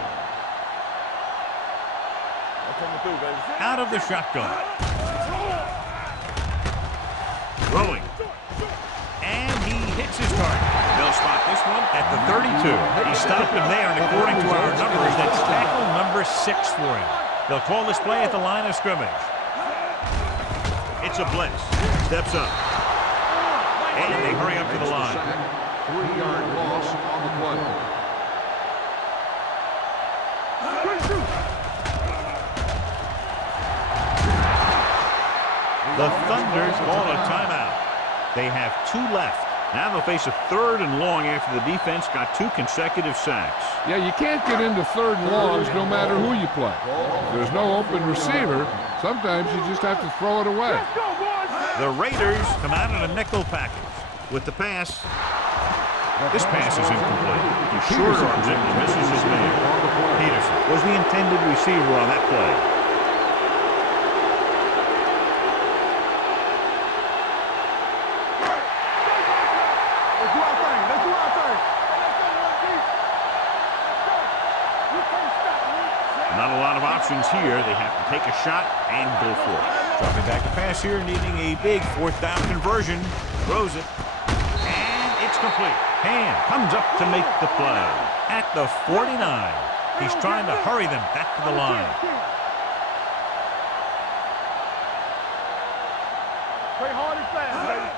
Out of the shotgun. Throwing. And he hits his target. They'll spot this one at the 32. He stopped him there, and according to our numbers, that's tackle number 6 for him. They'll call this play at the line of scrimmage. It's a blitz. Steps up. And they hurry up to the line. 3-yard loss on the play. The Thunder call a timeout. They have 2 left. Now they'll face a 3rd and long after the defense got 2 consecutive sacks. Yeah, you can't get into 3rd and longs no matter who you play. If there's no open receiver, sometimes you just have to throw it away. The Raiders come out in a nickel package. With the pass, this pass is incomplete. He short arms it and misses his man. Peterson was the intended receiver on that play. Not a lot of options here. They have to take a shot and go for it. Dropping back to pass here, needing a big 4th down conversion. Throws it. And it's complete. Hand comes up to make the play. At the 49. He's trying to hurry them back to the line.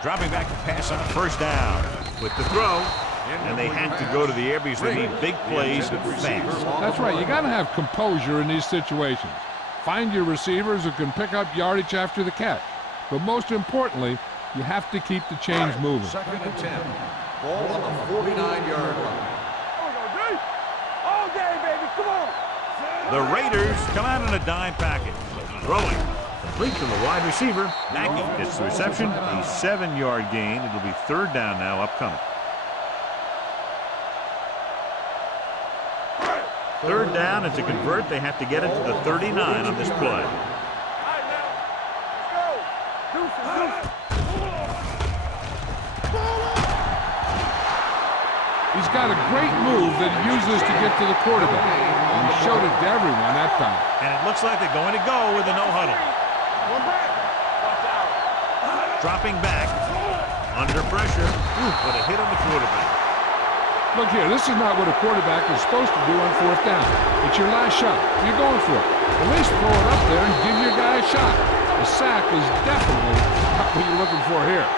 Dropping back to pass on 1st down. With the throw. And they have to go to the air because they need big plays fast. That's right. You got to have composure in these situations. Find your receivers who can pick up yardage after the catch. But most importantly, you have to keep the chains moving. 2nd and 10. Ball on the 49-yard line. All day, baby. Come on. The Raiders come out in a dime package. Throwing. Complete to the wide receiver. Mackey gets the reception. A 7-yard gain. It'll be 3rd down now upcoming. 3rd down, and to convert, they have to get it to the 39 on this play. He's got a great move that he uses to get to the quarterback. And he showed it to everyone that time. And it looks like they're going to go with a no-huddle. Dropping back, under pressure. What a hit on the quarterback. Look here, this is not what a quarterback is supposed to do on 4th down. It's your last shot. You're going for it. At least throw it up there and give your guy a shot. A sack is definitely not what you're looking for here.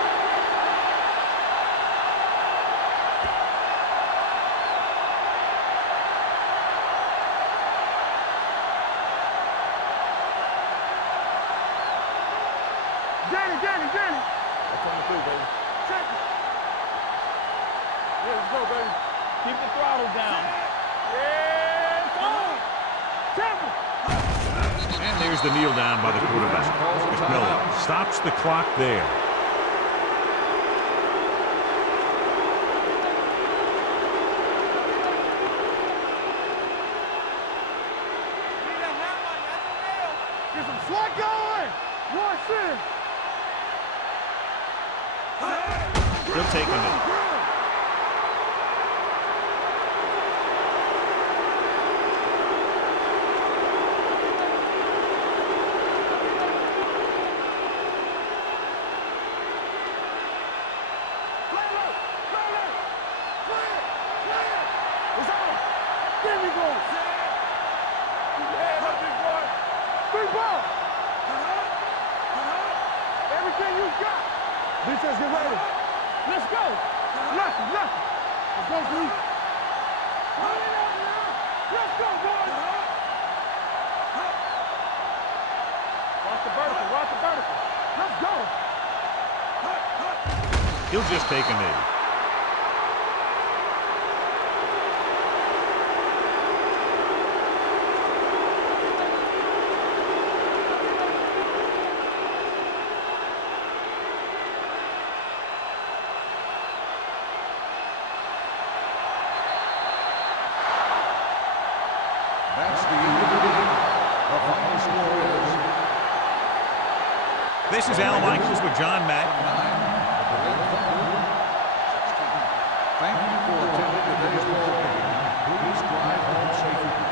Danny. That's on the 2, baby. Check it. Yeah, let's go, baby. Keep the throttle down. Yeah, it's on. Temple. And there's the kneel down by the quarterback. McMillan stops the clock there. Get some slack going. Watch it. He'll take a minute. Everything you got. Defense, get ready. Let's go. Nothing. Let's go, dude. Let's go, boys. Watch the vertical. Let's go. He'll just take a knee. This is Al Michaels with John Mack. Thank you for attending today's ball game. Please drive home safely.